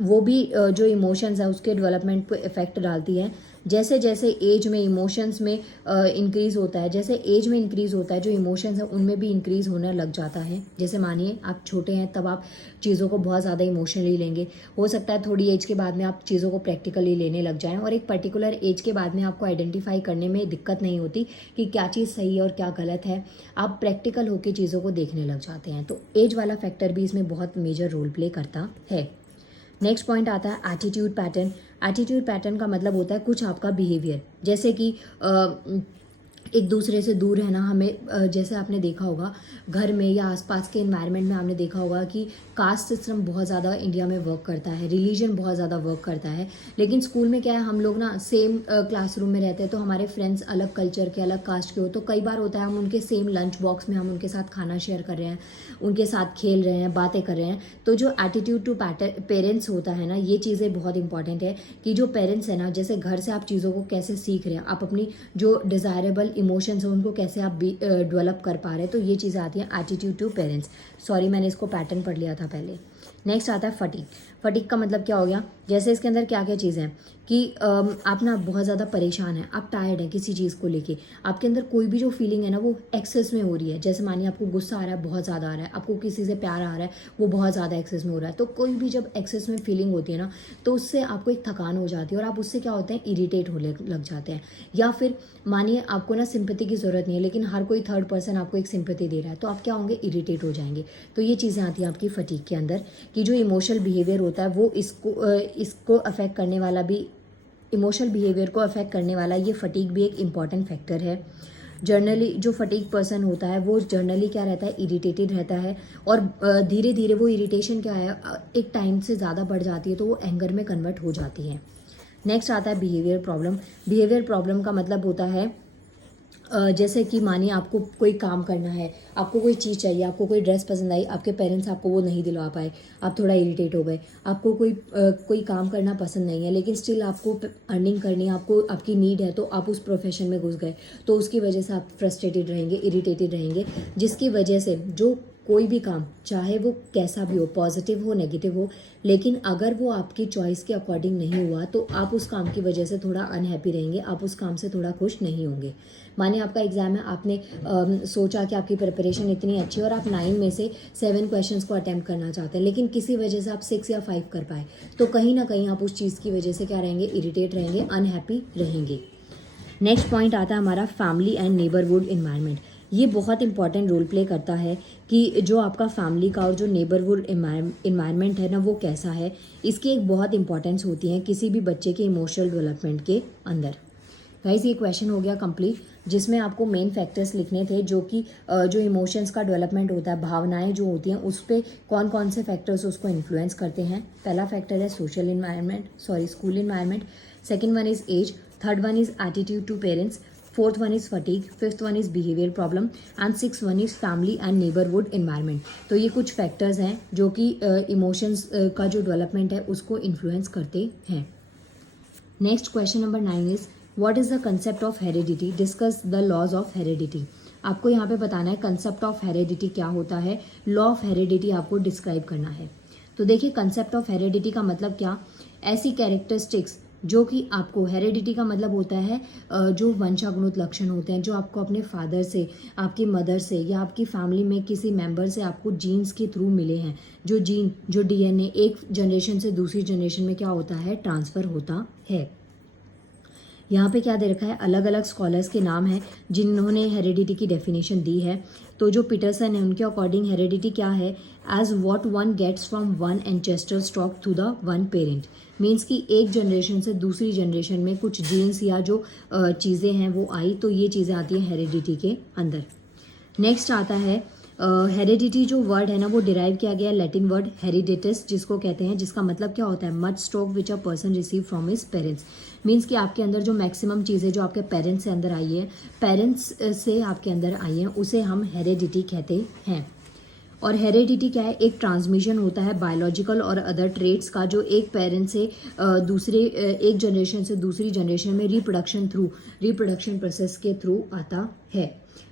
वो भी जो इमोशंस है उसके डेवलपमेंट पे इफेक्ट डालती है। जैसे जैसे एज में इमोशंस में इंक्रीज़ होता है, जैसे एज में इंक्रीज़ होता है, जो इमोशंस है उनमें भी इंक्रीज़ होने लग जाता है। जैसे मानिए आप छोटे हैं तब आप चीज़ों को बहुत ज़्यादा इमोशनली लेंगे, हो सकता है थोड़ी एज के बाद में आप चीज़ों को प्रैक्टिकली लेने लग जाएं, और एक पर्टिकुलर एज के बाद में आपको आइडेंटिफाई करने में दिक्कत नहीं होती कि क्या चीज़ सही है और क्या गलत है। आप प्रैक्टिकल होकर चीज़ों को देखने लग जाते हैं। तो एज वाला फैक्टर भी इसमें बहुत मेजर रोल प्ले करता है। नेक्स्ट पॉइंट आता है एटीट्यूड पैटर्न। एटीट्यूड पैटर्न का मतलब होता है कुछ आपका बिहेवियर, जैसे कि एक दूसरे से दूर रहना हमें जैसे आपने देखा होगा घर में या आसपास के एनवायरनमेंट में आपने देखा होगा कि कास्ट सिस्टम बहुत ज़्यादा इंडिया में वर्क करता है, रिलीजन बहुत ज़्यादा वर्क करता है। लेकिन स्कूल में क्या है, हम लोग ना सेम क्लासरूम में रहते हैं, तो हमारे फ्रेंड्स अलग कल्चर के, अलग कास्ट के हो, तो कई बार होता है हम उनके सेम लंच बॉक्स में हम उनके साथ खाना शेयर कर रहे हैं, उनके साथ खेल रहे हैं, बातें कर रहे हैं। तो जो एटीट्यूड टू पेरेंट्स होता है ना, ये चीज़ें बहुत इंपॉर्टेंट है कि जो पेरेंट्स है ना, जैसे घर से आप चीज़ों को कैसे सीख रहे हैं, आप अपनी जो डिज़ायरेबल इमोशंस हैं उनको कैसे आप डेवलप कर पा रहे हैं, तो ये चीज़ें आती हैं एटीट्यूड टू पेरेंट्स। सॉरी, मैंने इसको पैटर्न पढ़ लिया था पहले। नेक्स्ट आता है फटीग। फटीग का मतलब क्या हो गया, जैसे इसके अंदर क्या क्या चीज़ें हैं कि आप ना बहुत ज़्यादा परेशान हैं, आप टायर्ड हैं किसी चीज़ को लेके, आपके अंदर कोई भी जो फीलिंग है ना वो एक्सेस में हो रही है। जैसे मानिए आपको गुस्सा आ रहा है, बहुत ज़्यादा आ रहा है, आपको किसी से प्यार आ रहा है, वो बहुत ज़्यादा एक्सेस में हो रहा है। तो कोई भी जब एक्सेस में फीलिंग होती है ना, तो उससे आपको एक थकान हो जाती है और आप उससे क्या होते हैं, इरीटेट होने लग जाते हैं। या फिर मानिए आपको ना सिंपैथी की ज़रूरत नहीं है, लेकिन हर कोई थर्ड पर्सन आपको एक सिंपैथी दे रहा है, तो आप क्या होंगे, इरीटेट हो जाएंगे। तो ये चीज़ें आती हैं आपकी फटीग के अंदर कि जो इमोशनल बिहेवियर होता है वो इसको अफेक्ट करने वाला भी, इमोशनल बिहेवियर को अफेक्ट करने वाला ये फटीग भी एक इम्पॉर्टेंट फैक्टर है। जर्नली जो फटीग पर्सन होता है वो जर्नली क्या रहता है, इरिटेटेड रहता है, और धीरे धीरे वो इरिटेशन क्या है, एक टाइम से ज़्यादा बढ़ जाती है तो वो एंगर में कन्वर्ट हो जाती है। नेक्स्ट आता है बिहेवियर प्रॉब्लम। बिहेवियर प्रॉब्लम का मतलब होता है जैसे कि मानिए आपको कोई काम करना है, आपको कोई चीज़ चाहिए, आपको कोई ड्रेस पसंद आई, आपके पेरेंट्स आपको वो नहीं दिलवा पाए, आप थोड़ा इरिटेट हो गए। आपको कोई काम करना पसंद नहीं है, लेकिन स्टिल आपको अर्निंग करनी है, आपको आपकी नीड है, तो आप उस प्रोफेशन में घुस गए, तो उसकी वजह से आप फ्रस्ट्रेटेड रहेंगे, इरिटेटेड रहेंगे, जिसकी वजह से जो कोई भी काम, चाहे वो कैसा भी हो, पॉजिटिव हो, नेगेटिव हो, लेकिन अगर वो आपकी चॉइस के अकॉर्डिंग नहीं हुआ तो आप उस काम की वजह से थोड़ा अनहैप्पी रहेंगे, आप उस काम से थोड़ा खुश नहीं होंगे। मानिए आपका एग्जाम है, आपने सोचा कि आपकी प्रिपरेशन इतनी अच्छी है और आप 9 में से 7 क्वेश्चंस को अटैम्प्ट करना चाहते हैं, लेकिन किसी वजह से आप 6 या 5 कर पाए, तो कहीं ना कहीं आप उस चीज़ की वजह से क्या रहेंगे, इरिटेट रहेंगे, अनहैप्पी रहेंगे। नेक्स्ट पॉइंट आता है हमारा फैमिली एंड नेबरहुड इन्वायरमेंट। ये बहुत इंपॉर्टेंट रोल प्ले करता है कि जो आपका फैमिली का और जो नेबरहुड इन्वायरमेंट है ना वो कैसा है, इसकी एक बहुत इंपॉर्टेंस होती है किसी भी बच्चे के इमोशनल डेवलपमेंट के अंदर। गाइस ये क्वेश्चन हो गया कंप्लीट, जिसमें आपको मेन फैक्टर्स लिखने थे जो कि जो इमोशंस का डेवलपमेंट होता है, भावनाएं जो होती हैं उस पर कौन कौन से फैक्टर्स उसको इन्फ्लुएंस करते हैं। पहला फैक्टर है social environment, school environment. Second one is age, third one is attitude to parents, fourth one is fatigue, fifth one is behaviour problem and six one is family and neighbourhood environment. तो ये कुछ factors हैं जो कि emotions का जो development है उसको इन्फ्लुएंस करते हैं। Next question number 9 is what is the concept of heredity, discuss the laws of heredity. आपको यहाँ पे बताना है कंसेप्ट ऑफ हेरिडिटी क्या होता है, लॉ ऑफ हेरिडिटी आपको डिस्क्राइब करना है। तो देखिए कंसेप्ट ऑफ हेरिडिटी का मतलब क्या, ऐसी कैरेक्टरिस्टिक्स जो कि आपको, हेरिडिटी का मतलब होता है जो वंशागुणित लक्षण होते हैं जो आपको अपने फादर से, आपकी मदर से या आपकी फैमिली में किसी मेंबर से आपको जीन्स के थ्रू मिले हैं। जो डीएनए एक जनरेशन से दूसरी जनरेशन में क्या होता है, ट्रांसफ़र होता है। यहाँ पे क्या दे रखा है, अलग अलग स्कॉलर्स के नाम हैं जिन्होंने हेरिडिटी की डेफिनेशन दी है। तो जो पीटरसन है उनके अकॉर्डिंग हेरिडिटी क्या है, as what one gets from one ancestral stock to the one parent. Means कि एक जनरेशन से दूसरी जनरेशन में कुछ जीन्स या जो चीज़ें हैं वो आई, तो ये चीज़ें आती हैं हेरिडिटी के अंदर। नेक्स्ट आता है हेरिडिटी जो वर्ड है ना वो डिराइव किया गया लैटिन वर्ड हेरिडेटस, जिसको कहते हैं, जिसका मतलब क्या होता है, much stroke which a person receive from his parents. Means कि आपके अंदर जो मैक्सिमम चीज़ें जो आपके पेरेंट्स से अंदर आई है, पेरेंट्स से आपके अंदर आई हैं, उसे हम हेरिडिटी कहते हैं। और हेरिडिटी क्या है, एक ट्रांसमिशन होता है बायोलॉजिकल और अदर ट्रेट्स का, जो एक पेरेंट से एक जनरेशन से दूसरी जनरेशन में रिप्रोडक्शन प्रोसेस के थ्रू आता है।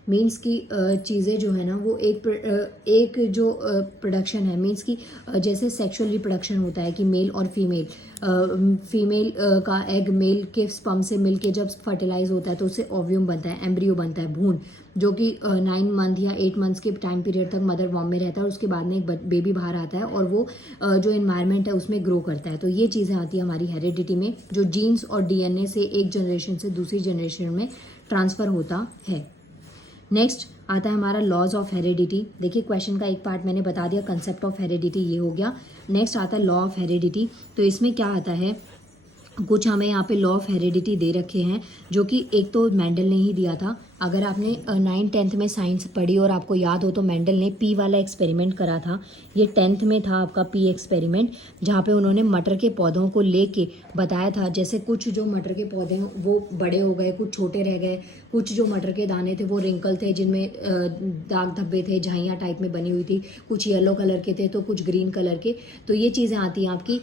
मीन्स की चीज़ें जो है ना वो एक जो प्रोडक्शन है, मीन्स की जैसे सेक्सुअल रिप्रोडक्शन होता है कि मेल और फीमेल का एग मेल के स्पर्म से मिल के जब फर्टिलाइज होता है तो उससे ओव्यूम बनता है, एम्ब्रियो बनता है, भ्रूण, जो कि 9 मंथ या 8 मंथ्स के टाइम पीरियड तक मदर वॉर्म में रहता है, और उसके बाद में एक बेबी बाहर आता है और वो जो इन्वायरमेंट है उसमें ग्रो करता है। तो ये चीज़ें आती है हमारी हेरिडिटी में, जो जीन्स और डीएनए से एक जनरेशन से दूसरी जनरेशन में ट्रांसफ़र होता है। नेक्स्ट आता है हमारा लॉज ऑफ हेरिडिटी। देखिए क्वेश्चन का एक पार्ट मैंने बता दिया, कंसेप्ट ऑफ हेरिडिटी ये हो गया। नेक्स्ट आता है लॉ ऑफ हेरिडिटी। तो इसमें क्या आता है, कुछ हमें यहाँ पे लॉ ऑफ हेरिडिटी दे रखे हैं जो कि एक तो मेंडल ने ही दिया था, अगर आपने 9th-10th में साइंस पढ़ी और आपको याद हो तो मेंडल ने पी वाला एक्सपेरिमेंट करा था। ये 10th में था आपका पी एक्सपेरिमेंट, जहाँ पे उन्होंने मटर के पौधों को लेके बताया था जैसे कुछ जो मटर के पौधे हैं वो बड़े हो गए, कुछ छोटे रह गए, कुछ जो मटर के दाने थे वो रिंकल थे जिनमें दाग धब्बे थे, झाइयाँ टाइप में बनी हुई थी, कुछ येलो कलर के थे तो कुछ ग्रीन कलर के। तो ये चीज़ें आती हैं आपकी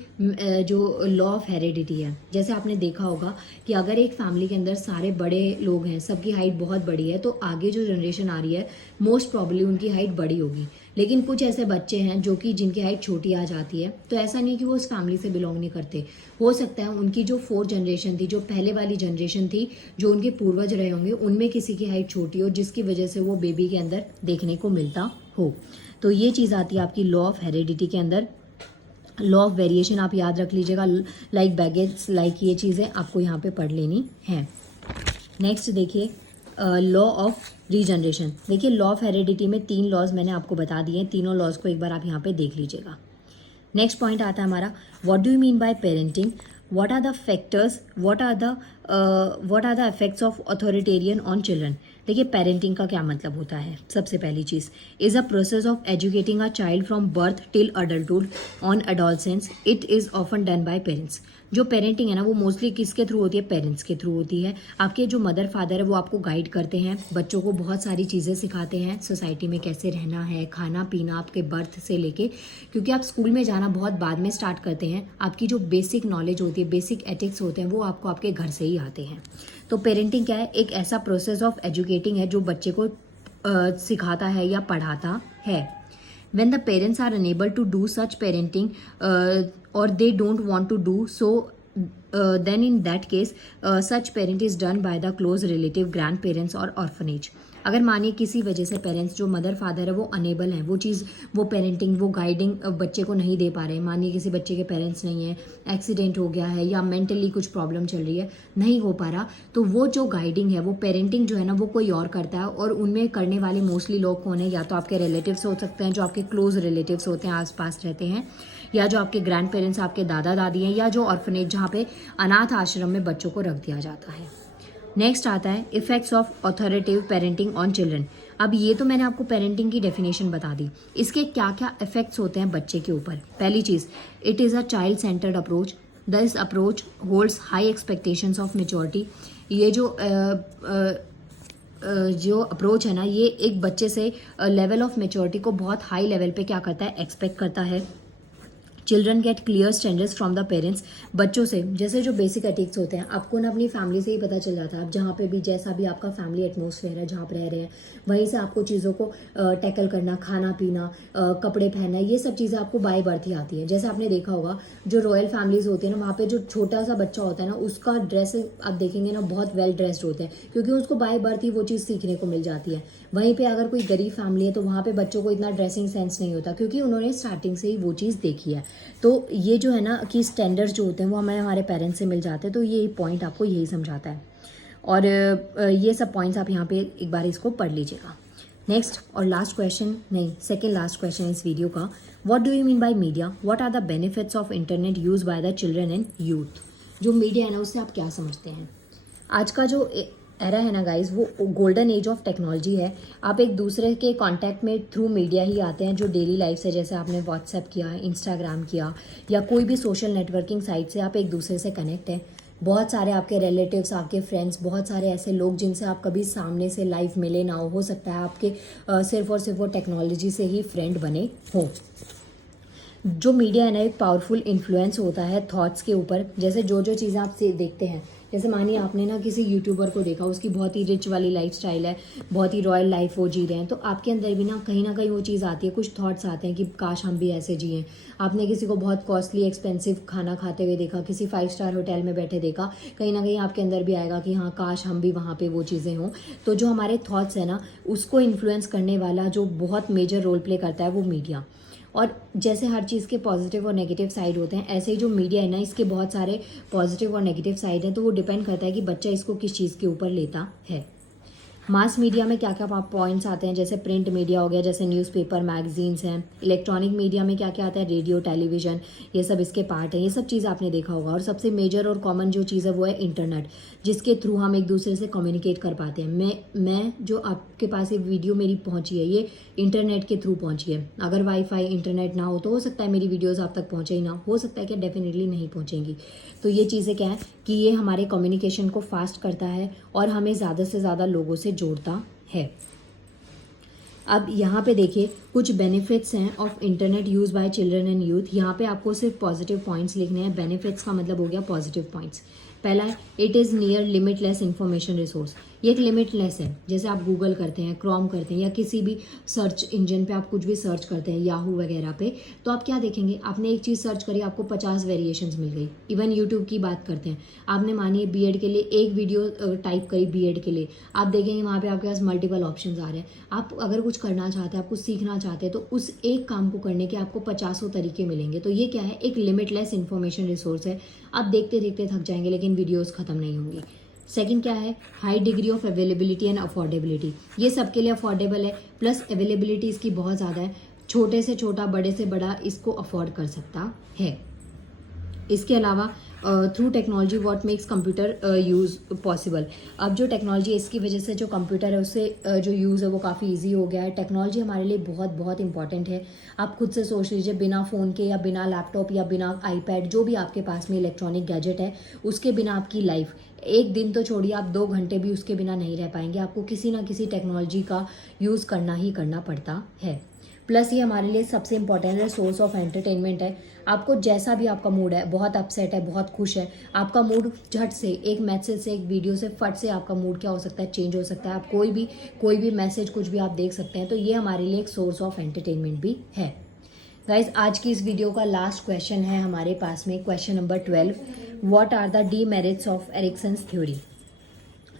जो लॉ ऑफ हेरिडिटी है। जैसे आपने देखा होगा कि अगर एक फैमिली के अंदर सारे बड़े लोग हैं, सबकी हाइट बहुत बड़ी है, तो आगे जो जनरेशन आ रही है मोस्ट प्रॉब्ली उनकी हाइट बड़ी होगी। लेकिन कुछ ऐसे बच्चे हैं जो कि जिनकी हाइट छोटी आ जाती है, तो ऐसा नहीं कि वो उस फैमिली से बिलोंग नहीं करते। हो सकता है उनकी जो 4th जनरेशन थी, जो पहले वाली जनरेशन थी, जो उनके पूर्वज रहे होंगे, उनमें किसी की हाइट छोटी हो जिसकी वजह से वो बेबी के अंदर देखने को मिलता हो। तो ये चीज़ आती है आपकी लॉ ऑफ हेरिडिटी के अंदर। लॉ ऑफ वेरिएशन आप याद रख लीजिएगा, लाइक बैगेज, लाइक ये चीज़ें आपको यहाँ पे पढ़ लेनी है। नेक्स्ट देखिए लॉ ऑफ रीजनरेशन। देखिए लॉ ऑफ हेरिडिटी में 3 लॉज मैंने आपको बता दिए हैं, तीनों लॉज को एक बार आप यहाँ पे देख लीजिएगा। नेक्स्ट पॉइंट आता है हमारा, what do you mean by parenting, what are the factors, what are the effects of authoritarian on children. देखिए पेरेंटिंग का क्या मतलब होता है। सबसे पहली चीज़, is a process of educating a child from birth till adulthood on adolescence, it is often done by parents. जो पेरेंटिंग है ना वो मोस्टली किसके थ्रू होती है, पेरेंट्स के थ्रू होती है। आपके जो मदर फादर है वो आपको गाइड करते हैं, बच्चों को बहुत सारी चीज़ें सिखाते हैं, सोसाइटी में कैसे रहना है, खाना पीना आपके बर्थ से लेके, क्योंकि आप स्कूल में जाना बहुत बाद में स्टार्ट करते हैं। आपकी जो बेसिक नॉलेज होती है, बेसिक एथिक्स होते हैं, वो आपको आपके घर से ही आते हैं। तो पेरेंटिंग क्या है, एक ऐसा प्रोसेस ऑफ एजुकेटिंग है जो बच्चे को सिखाता है या पढ़ाता है। When the parents are unable to do such parenting or they don't want to do so, then in that case such parent is done by the close relative, grandparents or orphanage. अगर मानिए किसी वजह से parents जो mother father है वो enable हैं, वो चीज़, वो पेरेंटिंग, वो गाइडिंग बच्चे को नहीं दे पा रहे हैं। मानिए किसी बच्चे के पेरेंट्स नहीं है, एक्सीडेंट हो गया है या मेंटली कुछ प्रॉब्लम चल रही है, नहीं हो पा रहा, तो वो जो गाइडिंग है, वो पेरेंटिंग जो है ना वो कोई और करता है। और उनमें करने वाले मोस्टली लोग कौन है, या तो आपके रिलेटिव्स हो सकते हैं, जो आपके क्लोज रिलेटिव्स होते हैं, आसपास रहते हैं, या जो आपके ग्रैंड पेरेंट्स, आपके दादा दादी हैं, या जो ऑर्फनेज जहाँ पे अनाथ आश्रम में बच्चों को रख दिया जाता है। नेक्स्ट आता है effects of authoritative parenting on children. अब ये तो मैंने आपको पेरेंटिंग की डेफिनेशन बता दी, इसके क्या क्या इफेक्ट्स होते हैं बच्चे के ऊपर। पहली चीज़, it is a child centred approach, this approach holds high expectations of maturity. ये जो अप्रोच है ना, ये एक बच्चे से लेवल ऑफ मेच्योरिटी को बहुत हाई लेवल पे क्या करता है, एक्सपेक्ट करता है। Children get clear standards from the parents. बच्चों से जैसे जो बेसिक एथिक्स होते हैं आपको ना अपनी फैमिली से ही पता चल जाता है। आप जहाँ पे भी, जैसा भी आपका फैमिली एटमॉस्फेयर है, जहाँ पर रह रहे हैं, वहीं से आपको चीज़ों को टैकल करना, खाना पीना, कपड़े पहनना, ये सब चीज़ें आपको बाय बर्थ ही आती है। जैसे आपने देखा होगा जो रॉयल फैमिलीज होती है ना, वहाँ पे जो छोटा सा बच्चा होता है ना, उसका ड्रेस आप देखेंगे ना बहुत वेल ड्रेस्ड होते हैं, क्योंकि उसको बाय बर्थ ही वो चीज़ सीखने को मिल जाती है। वहीं पे अगर कोई गरीब फैमिली है तो वहाँ पे बच्चों को इतना ड्रेसिंग सेंस नहीं होता, क्योंकि उन्होंने स्टार्टिंग से ही वो चीज़ देखी है। तो ये जो है ना कि स्टैंडर्ड्स जो होते हैं वो हमें हमारे पेरेंट्स से मिल जाते हैं। तो ये पॉइंट आपको यही समझाता है, और ये सब पॉइंट्स आप यहाँ पे एक बार इसको पढ़ लीजिएगा। नेक्स्ट और लास्ट क्वेश्चन, नहीं सेकेंड लास्ट क्वेश्चन इस वीडियो का, what do you mean by media, what are the benefits of internet use by the children and youth. जो मीडिया है ना उससे आप क्या समझते हैं। आज का जो एरा है ना गाइज, वो गोल्डन एज ऑफ टेक्नोलॉजी है। आप एक दूसरे के कांटेक्ट में थ्रू मीडिया ही आते हैं, जो डेली लाइफ से, जैसे आपने व्हाट्सएप किया, इंस्टाग्राम किया, या कोई भी सोशल नेटवर्किंग साइट से आप एक दूसरे से कनेक्ट हैं। बहुत सारे आपके रिलेटिव्स, आपके फ्रेंड्स, बहुत सारे ऐसे लोग जिनसे आप कभी सामने से लाइव मिले ना हो सकता है आपके सिर्फ और सिर्फ वो टेक्नोलॉजी से ही फ्रेंड बने हो। जो मीडिया है ना एक पावरफुल इन्फ्लुएंस होता है थॉट्स के ऊपर। जैसे जो जो चीज़ें आप से देखते हैं, जैसे मानिए आपने ना किसी यूट्यूबर को देखा, उसकी बहुत ही रिच वाली लाइफस्टाइल है, बहुत ही रॉयल लाइफ वो जी रहे हैं, तो आपके अंदर भी ना कहीं वो चीज़ आती है, कुछ थॉट्स आते हैं कि काश हम भी ऐसे जिएं। आपने किसी को बहुत कॉस्टली एक्सपेंसिव खाना खाते हुए देखा, किसी 5 स्टार होटल में बैठे देखा, कहीं ना कहीं आपके अंदर भी आएगा कि हाँ काश हम भी वहाँ पे वो चीज़ें हों। तो जो हमारे थॉट्स है ना उसको इन्फ्लुएंस करने वाला जो बहुत मेजर रोल प्ले करता है वो मीडिया। और जैसे हर चीज़ के पॉजिटिव और नेगेटिव साइड होते हैं, ऐसे ही जो मीडिया है ना इसके बहुत सारे पॉजिटिव और नेगेटिव साइड हैं। तो वो डिपेंड करता है कि बच्चा इसको किस चीज़ के ऊपर लेता है। मास मीडिया में क्या क्या पॉइंट्स आते हैं, जैसे प्रिंट मीडिया हो गया, जैसे न्यूज़पेपर, मैगजीन्स हैं। इलेक्ट्रॉनिक मीडिया में क्या क्या आता है, रेडियो, टेलीविज़न, ये सब इसके पार्ट हैं। ये सब चीज़ आपने देखा होगा। और सबसे मेजर और कॉमन जो चीज़ है वो है इंटरनेट, जिसके थ्रू हम एक दूसरे से कम्युनिकेट कर पाते हैं। मैं जो आपके पास ये वीडियो मेरी पहुंची है, ये इंटरनेट के थ्रू पहुंची है। अगर वाईफाई इंटरनेट ना हो तो हो सकता है मेरी वीडियोस आप तक पहुंचे ही ना, हो सकता है कि डेफिनेटली नहीं पहुंचेंगी। तो ये चीज़ें क्या है कि ये हमारे कम्युनिकेशन को फास्ट करता है और हमें ज़्यादा से ज़्यादा लोगों से जोड़ता है। अब यहाँ पे देखिए कुछ बेनिफिट्स हैं of internet use bye children and youth. यहाँ पे आपको सिर्फ पॉजिटिव पॉइंट्स लिखने हैं। बेनिफिट्स का मतलब हो गया पॉजिटिव पॉइंट्स। पहला है it is near limitless information resource. ये एक लिमिटलेस है। जैसे आप गूगल करते हैं, क्रोम करते हैं या किसी भी सर्च इंजन पे आप कुछ भी सर्च करते हैं, याहू वगैरह पे, तो आप क्या देखेंगे, आपने एक चीज़ सर्च करी, आपको 50 वेरिएशंस मिल गई। इवन यूट्यूब की बात करते हैं, आपने मानिए बीएड के लिए एक वीडियो टाइप करी बीएड के लिए, आप देखेंगे वहाँ पे आपके पास मल्टीपल ऑप्शन आ रहे हैं। आप अगर कुछ करना चाहते हैं, आप कुछ सीखना चाहते हैं, तो उस एक काम को करने के आपको 50 तरीके मिलेंगे। तो ये क्या है, एक लिमिटलेस इंफॉर्मेशन रिसोर्स है। आप देखते देखते थक जाएंगे लेकिन वीडियोस खत्म नहीं होंगी। सेकंड क्या है, high degree of availability and affordability. ये सबके लिए अफोर्डेबल है, प्लस अवेलेबिलिटी इसकी बहुत ज़्यादा है। छोटे से छोटा, बड़े से बड़ा इसको अफोर्ड कर सकता है। इसके अलावा through technology what makes computer use possible. अब जो टेक्नोलॉजी है इसकी वजह से जो कंप्यूटर है उससे जो यूज़ है वो काफ़ी इजी हो गया है। टेक्नोलॉजी हमारे लिए बहुत बहुत इंपॉर्टेंट है। आप खुद से सोच लीजिए, बिना फ़ोन के या बिना लैपटॉप या बिना आईपैड, जो भी आपके पास में इलेक्ट्रॉनिक गैजेट है, उसके बिना आपकी लाइफ एक दिन तो छोड़िए, आप 2 घंटे भी उसके बिना नहीं रह पाएंगे। आपको किसी ना किसी टेक्नोलॉजी का यूज़ करना ही करना पड़ता है। प्लस ये हमारे लिए सबसे इंपॉर्टेंट है, सोर्स ऑफ एंटरटेनमेंट है। आपको जैसा भी आपका मूड है, बहुत अपसेट है, बहुत खुश है, आपका मूड झट से एक मैसेज से, एक वीडियो से, फट से आपका मूड क्या हो सकता है, चेंज हो सकता है। आप कोई भी मैसेज कुछ भी आप देख सकते हैं। तो ये हमारे लिए एक सोर्स ऑफ एंटरटेनमेंट भी है। गाइज, आज की इस वीडियो का लास्ट क्वेश्चन है हमारे पास में, question number 12। What are the demerits of Erikson's theory.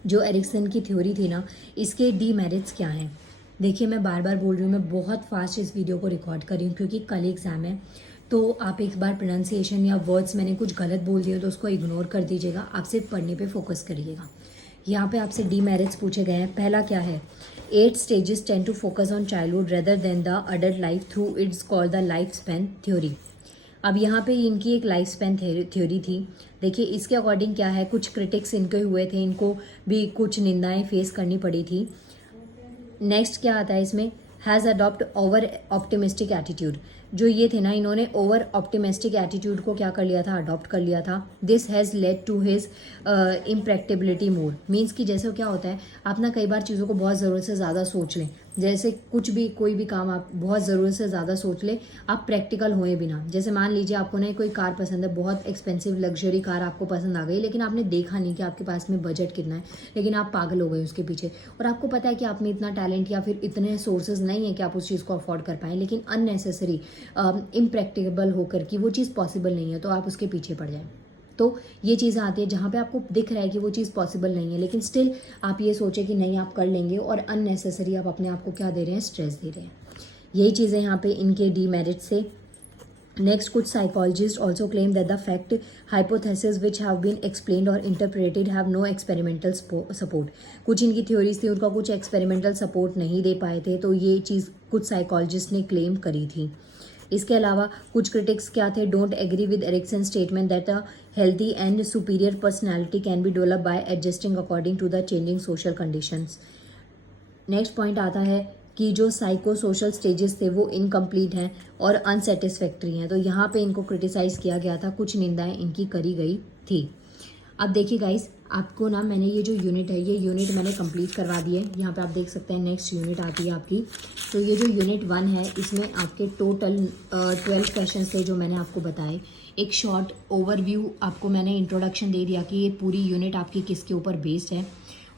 जो एरिक्सन की थ्योरी थी ना, इसके डीमेरिट्स क्या हैं। देखिए, मैं बार बार बोल रही हूँ, मैं बहुत फास्ट इस वीडियो को रिकॉर्ड कर रही हूँ क्योंकि कल एग्ज़ाम है। तो आप एक बार प्रोनाउंसिएशन या वर्ड्स मैंने कुछ गलत बोल दिए तो उसको इग्नोर कर दीजिएगा, आप सिर्फ पढ़ने पे फोकस करिएगा। यहाँ पे आपसे डीमेरिट्स पूछे गए हैं। पहला क्या है, 8 stages tend to focus on childhood rather than the adult life through its called the life span theory. अब यहाँ पे इनकी एक लाइफ स्पैन थ्योरी थी। देखिए, इसके अकॉर्डिंग क्या है, कुछ क्रिटिक्स इनके हुए थे, इनको भी कुछ निंदाएं फेस करनी पड़ी थी। नेक्स्ट क्या आता है इसमें, has adopt over optimistic attitude. जो ये थे ना, इन्होंने ओवर ऑप्टिमिस्टिक एटीट्यूड को क्या कर लिया था, अडॉप्ट कर लिया था। This has led to his impracticability more. Means कि जैसे क्या होता है, आप ना कई बार चीज़ों को बहुत ज़रूरत से ज़्यादा सोच लें। जैसे कुछ भी, कोई भी काम आप बहुत ज़रूरत से ज़्यादा सोच ले, आप प्रैक्टिकल हुए बिना। जैसे मान लीजिए आपको ना कोई कार पसंद है, बहुत एक्सपेंसिव लग्जरी कार आपको पसंद आ गई, लेकिन आपने देखा नहीं कि आपके पास में बजट कितना है, लेकिन आप पागल हो गए उसके पीछे। और आपको पता है कि आप में इतना टैलेंट या फिर इतने सोर्सेज नहीं है कि आप उस चीज़ को अफोर्ड कर पाएँ, लेकिन अननेसेसरी इम्प्रैक्टिकेबल होकर कि वो चीज़ पॉसिबल नहीं है, तो आप उसके पीछे पड़ जाएं। तो ये चीज़ें आती है जहाँ पे आपको दिख रहा है कि वो चीज़ पॉसिबल नहीं है, लेकिन स्टिल आप ये सोचें कि नहीं, आप कर लेंगे, और अननेसेसरी आप अपने आप को क्या दे रहे हैं, स्ट्रेस दे रहे हैं। यही चीज़ें यहाँ पे इनके डीमेरिट से। नेक्स्ट, कुछ psychologist also claim that the fact hypothesis which have been explained और interpreted have no experimental support. कुछ इनकी थ्योरीज थी, उनका कुछ एक्सपेरिमेंटल सपोर्ट नहीं दे पाए थे, तो ये चीज़ कुछ साइकोलॉजिस्ट ने क्लेम करी थी। इसके अलावा कुछ क्रिटिक्स क्या थे, don't agree with Erikson statement that a healthy and superior personality can be develop by adjusting according to the changing social conditions. Next point आता है कि जो साइको सोशल स्टेजेस थे वो इनकम्प्लीट हैं और अनसेटिस्फैक्ट्री हैं, तो यहाँ पे इनको क्रिटिसाइज़ किया गया था, कुछ निंदाएं इनकी करी गई थी। अब देखिए गाइस, आपको ना मैंने ये जो यूनिट है, ये यूनिट मैंने कंप्लीट करवा दी है। यहाँ पे आप देख सकते हैं नेक्स्ट यूनिट आती है आपकी। तो ये जो यूनिट 1 है, इसमें आपके टोटल 12 क्वेश्चन थे जो मैंने आपको बताए। एक शॉर्ट ओवरव्यू आपको मैंने इंट्रोडक्शन दे दिया कि ये पूरी यूनिट आपकी किसके ऊपर बेस्ड है,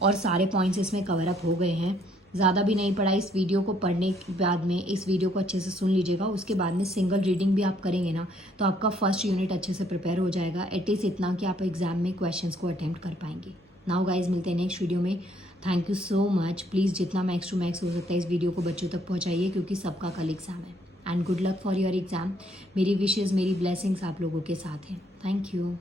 और सारे पॉइंट्स इसमें कवर अप हो गए हैं। ज़्यादा भी नहीं पढ़ा। इस वीडियो को पढ़ने के बाद में, इस वीडियो को अच्छे से सुन लीजिएगा, उसके बाद में सिंगल रीडिंग भी आप करेंगे ना, तो आपका फर्स्ट यूनिट अच्छे से प्रिपेयर हो जाएगा। एटलीस्ट इतना कि आप एग्जाम में क्वेश्चंस को अटेम्प्ट कर पाएंगे। नाउ गाइज, मिलते हैं नेक्स्ट वीडियो में। Thank you so much. Please जितना मैक्स टू मैक्स हो सकता है इस वीडियो को बच्चों तक पहुँचाइए, क्योंकि सबका कल एग्ज़ाम है। And good luck for your exam. मेरी विशेज़, मेरी ब्लेसिंग्स आप लोगों के साथ हैं। Thank you.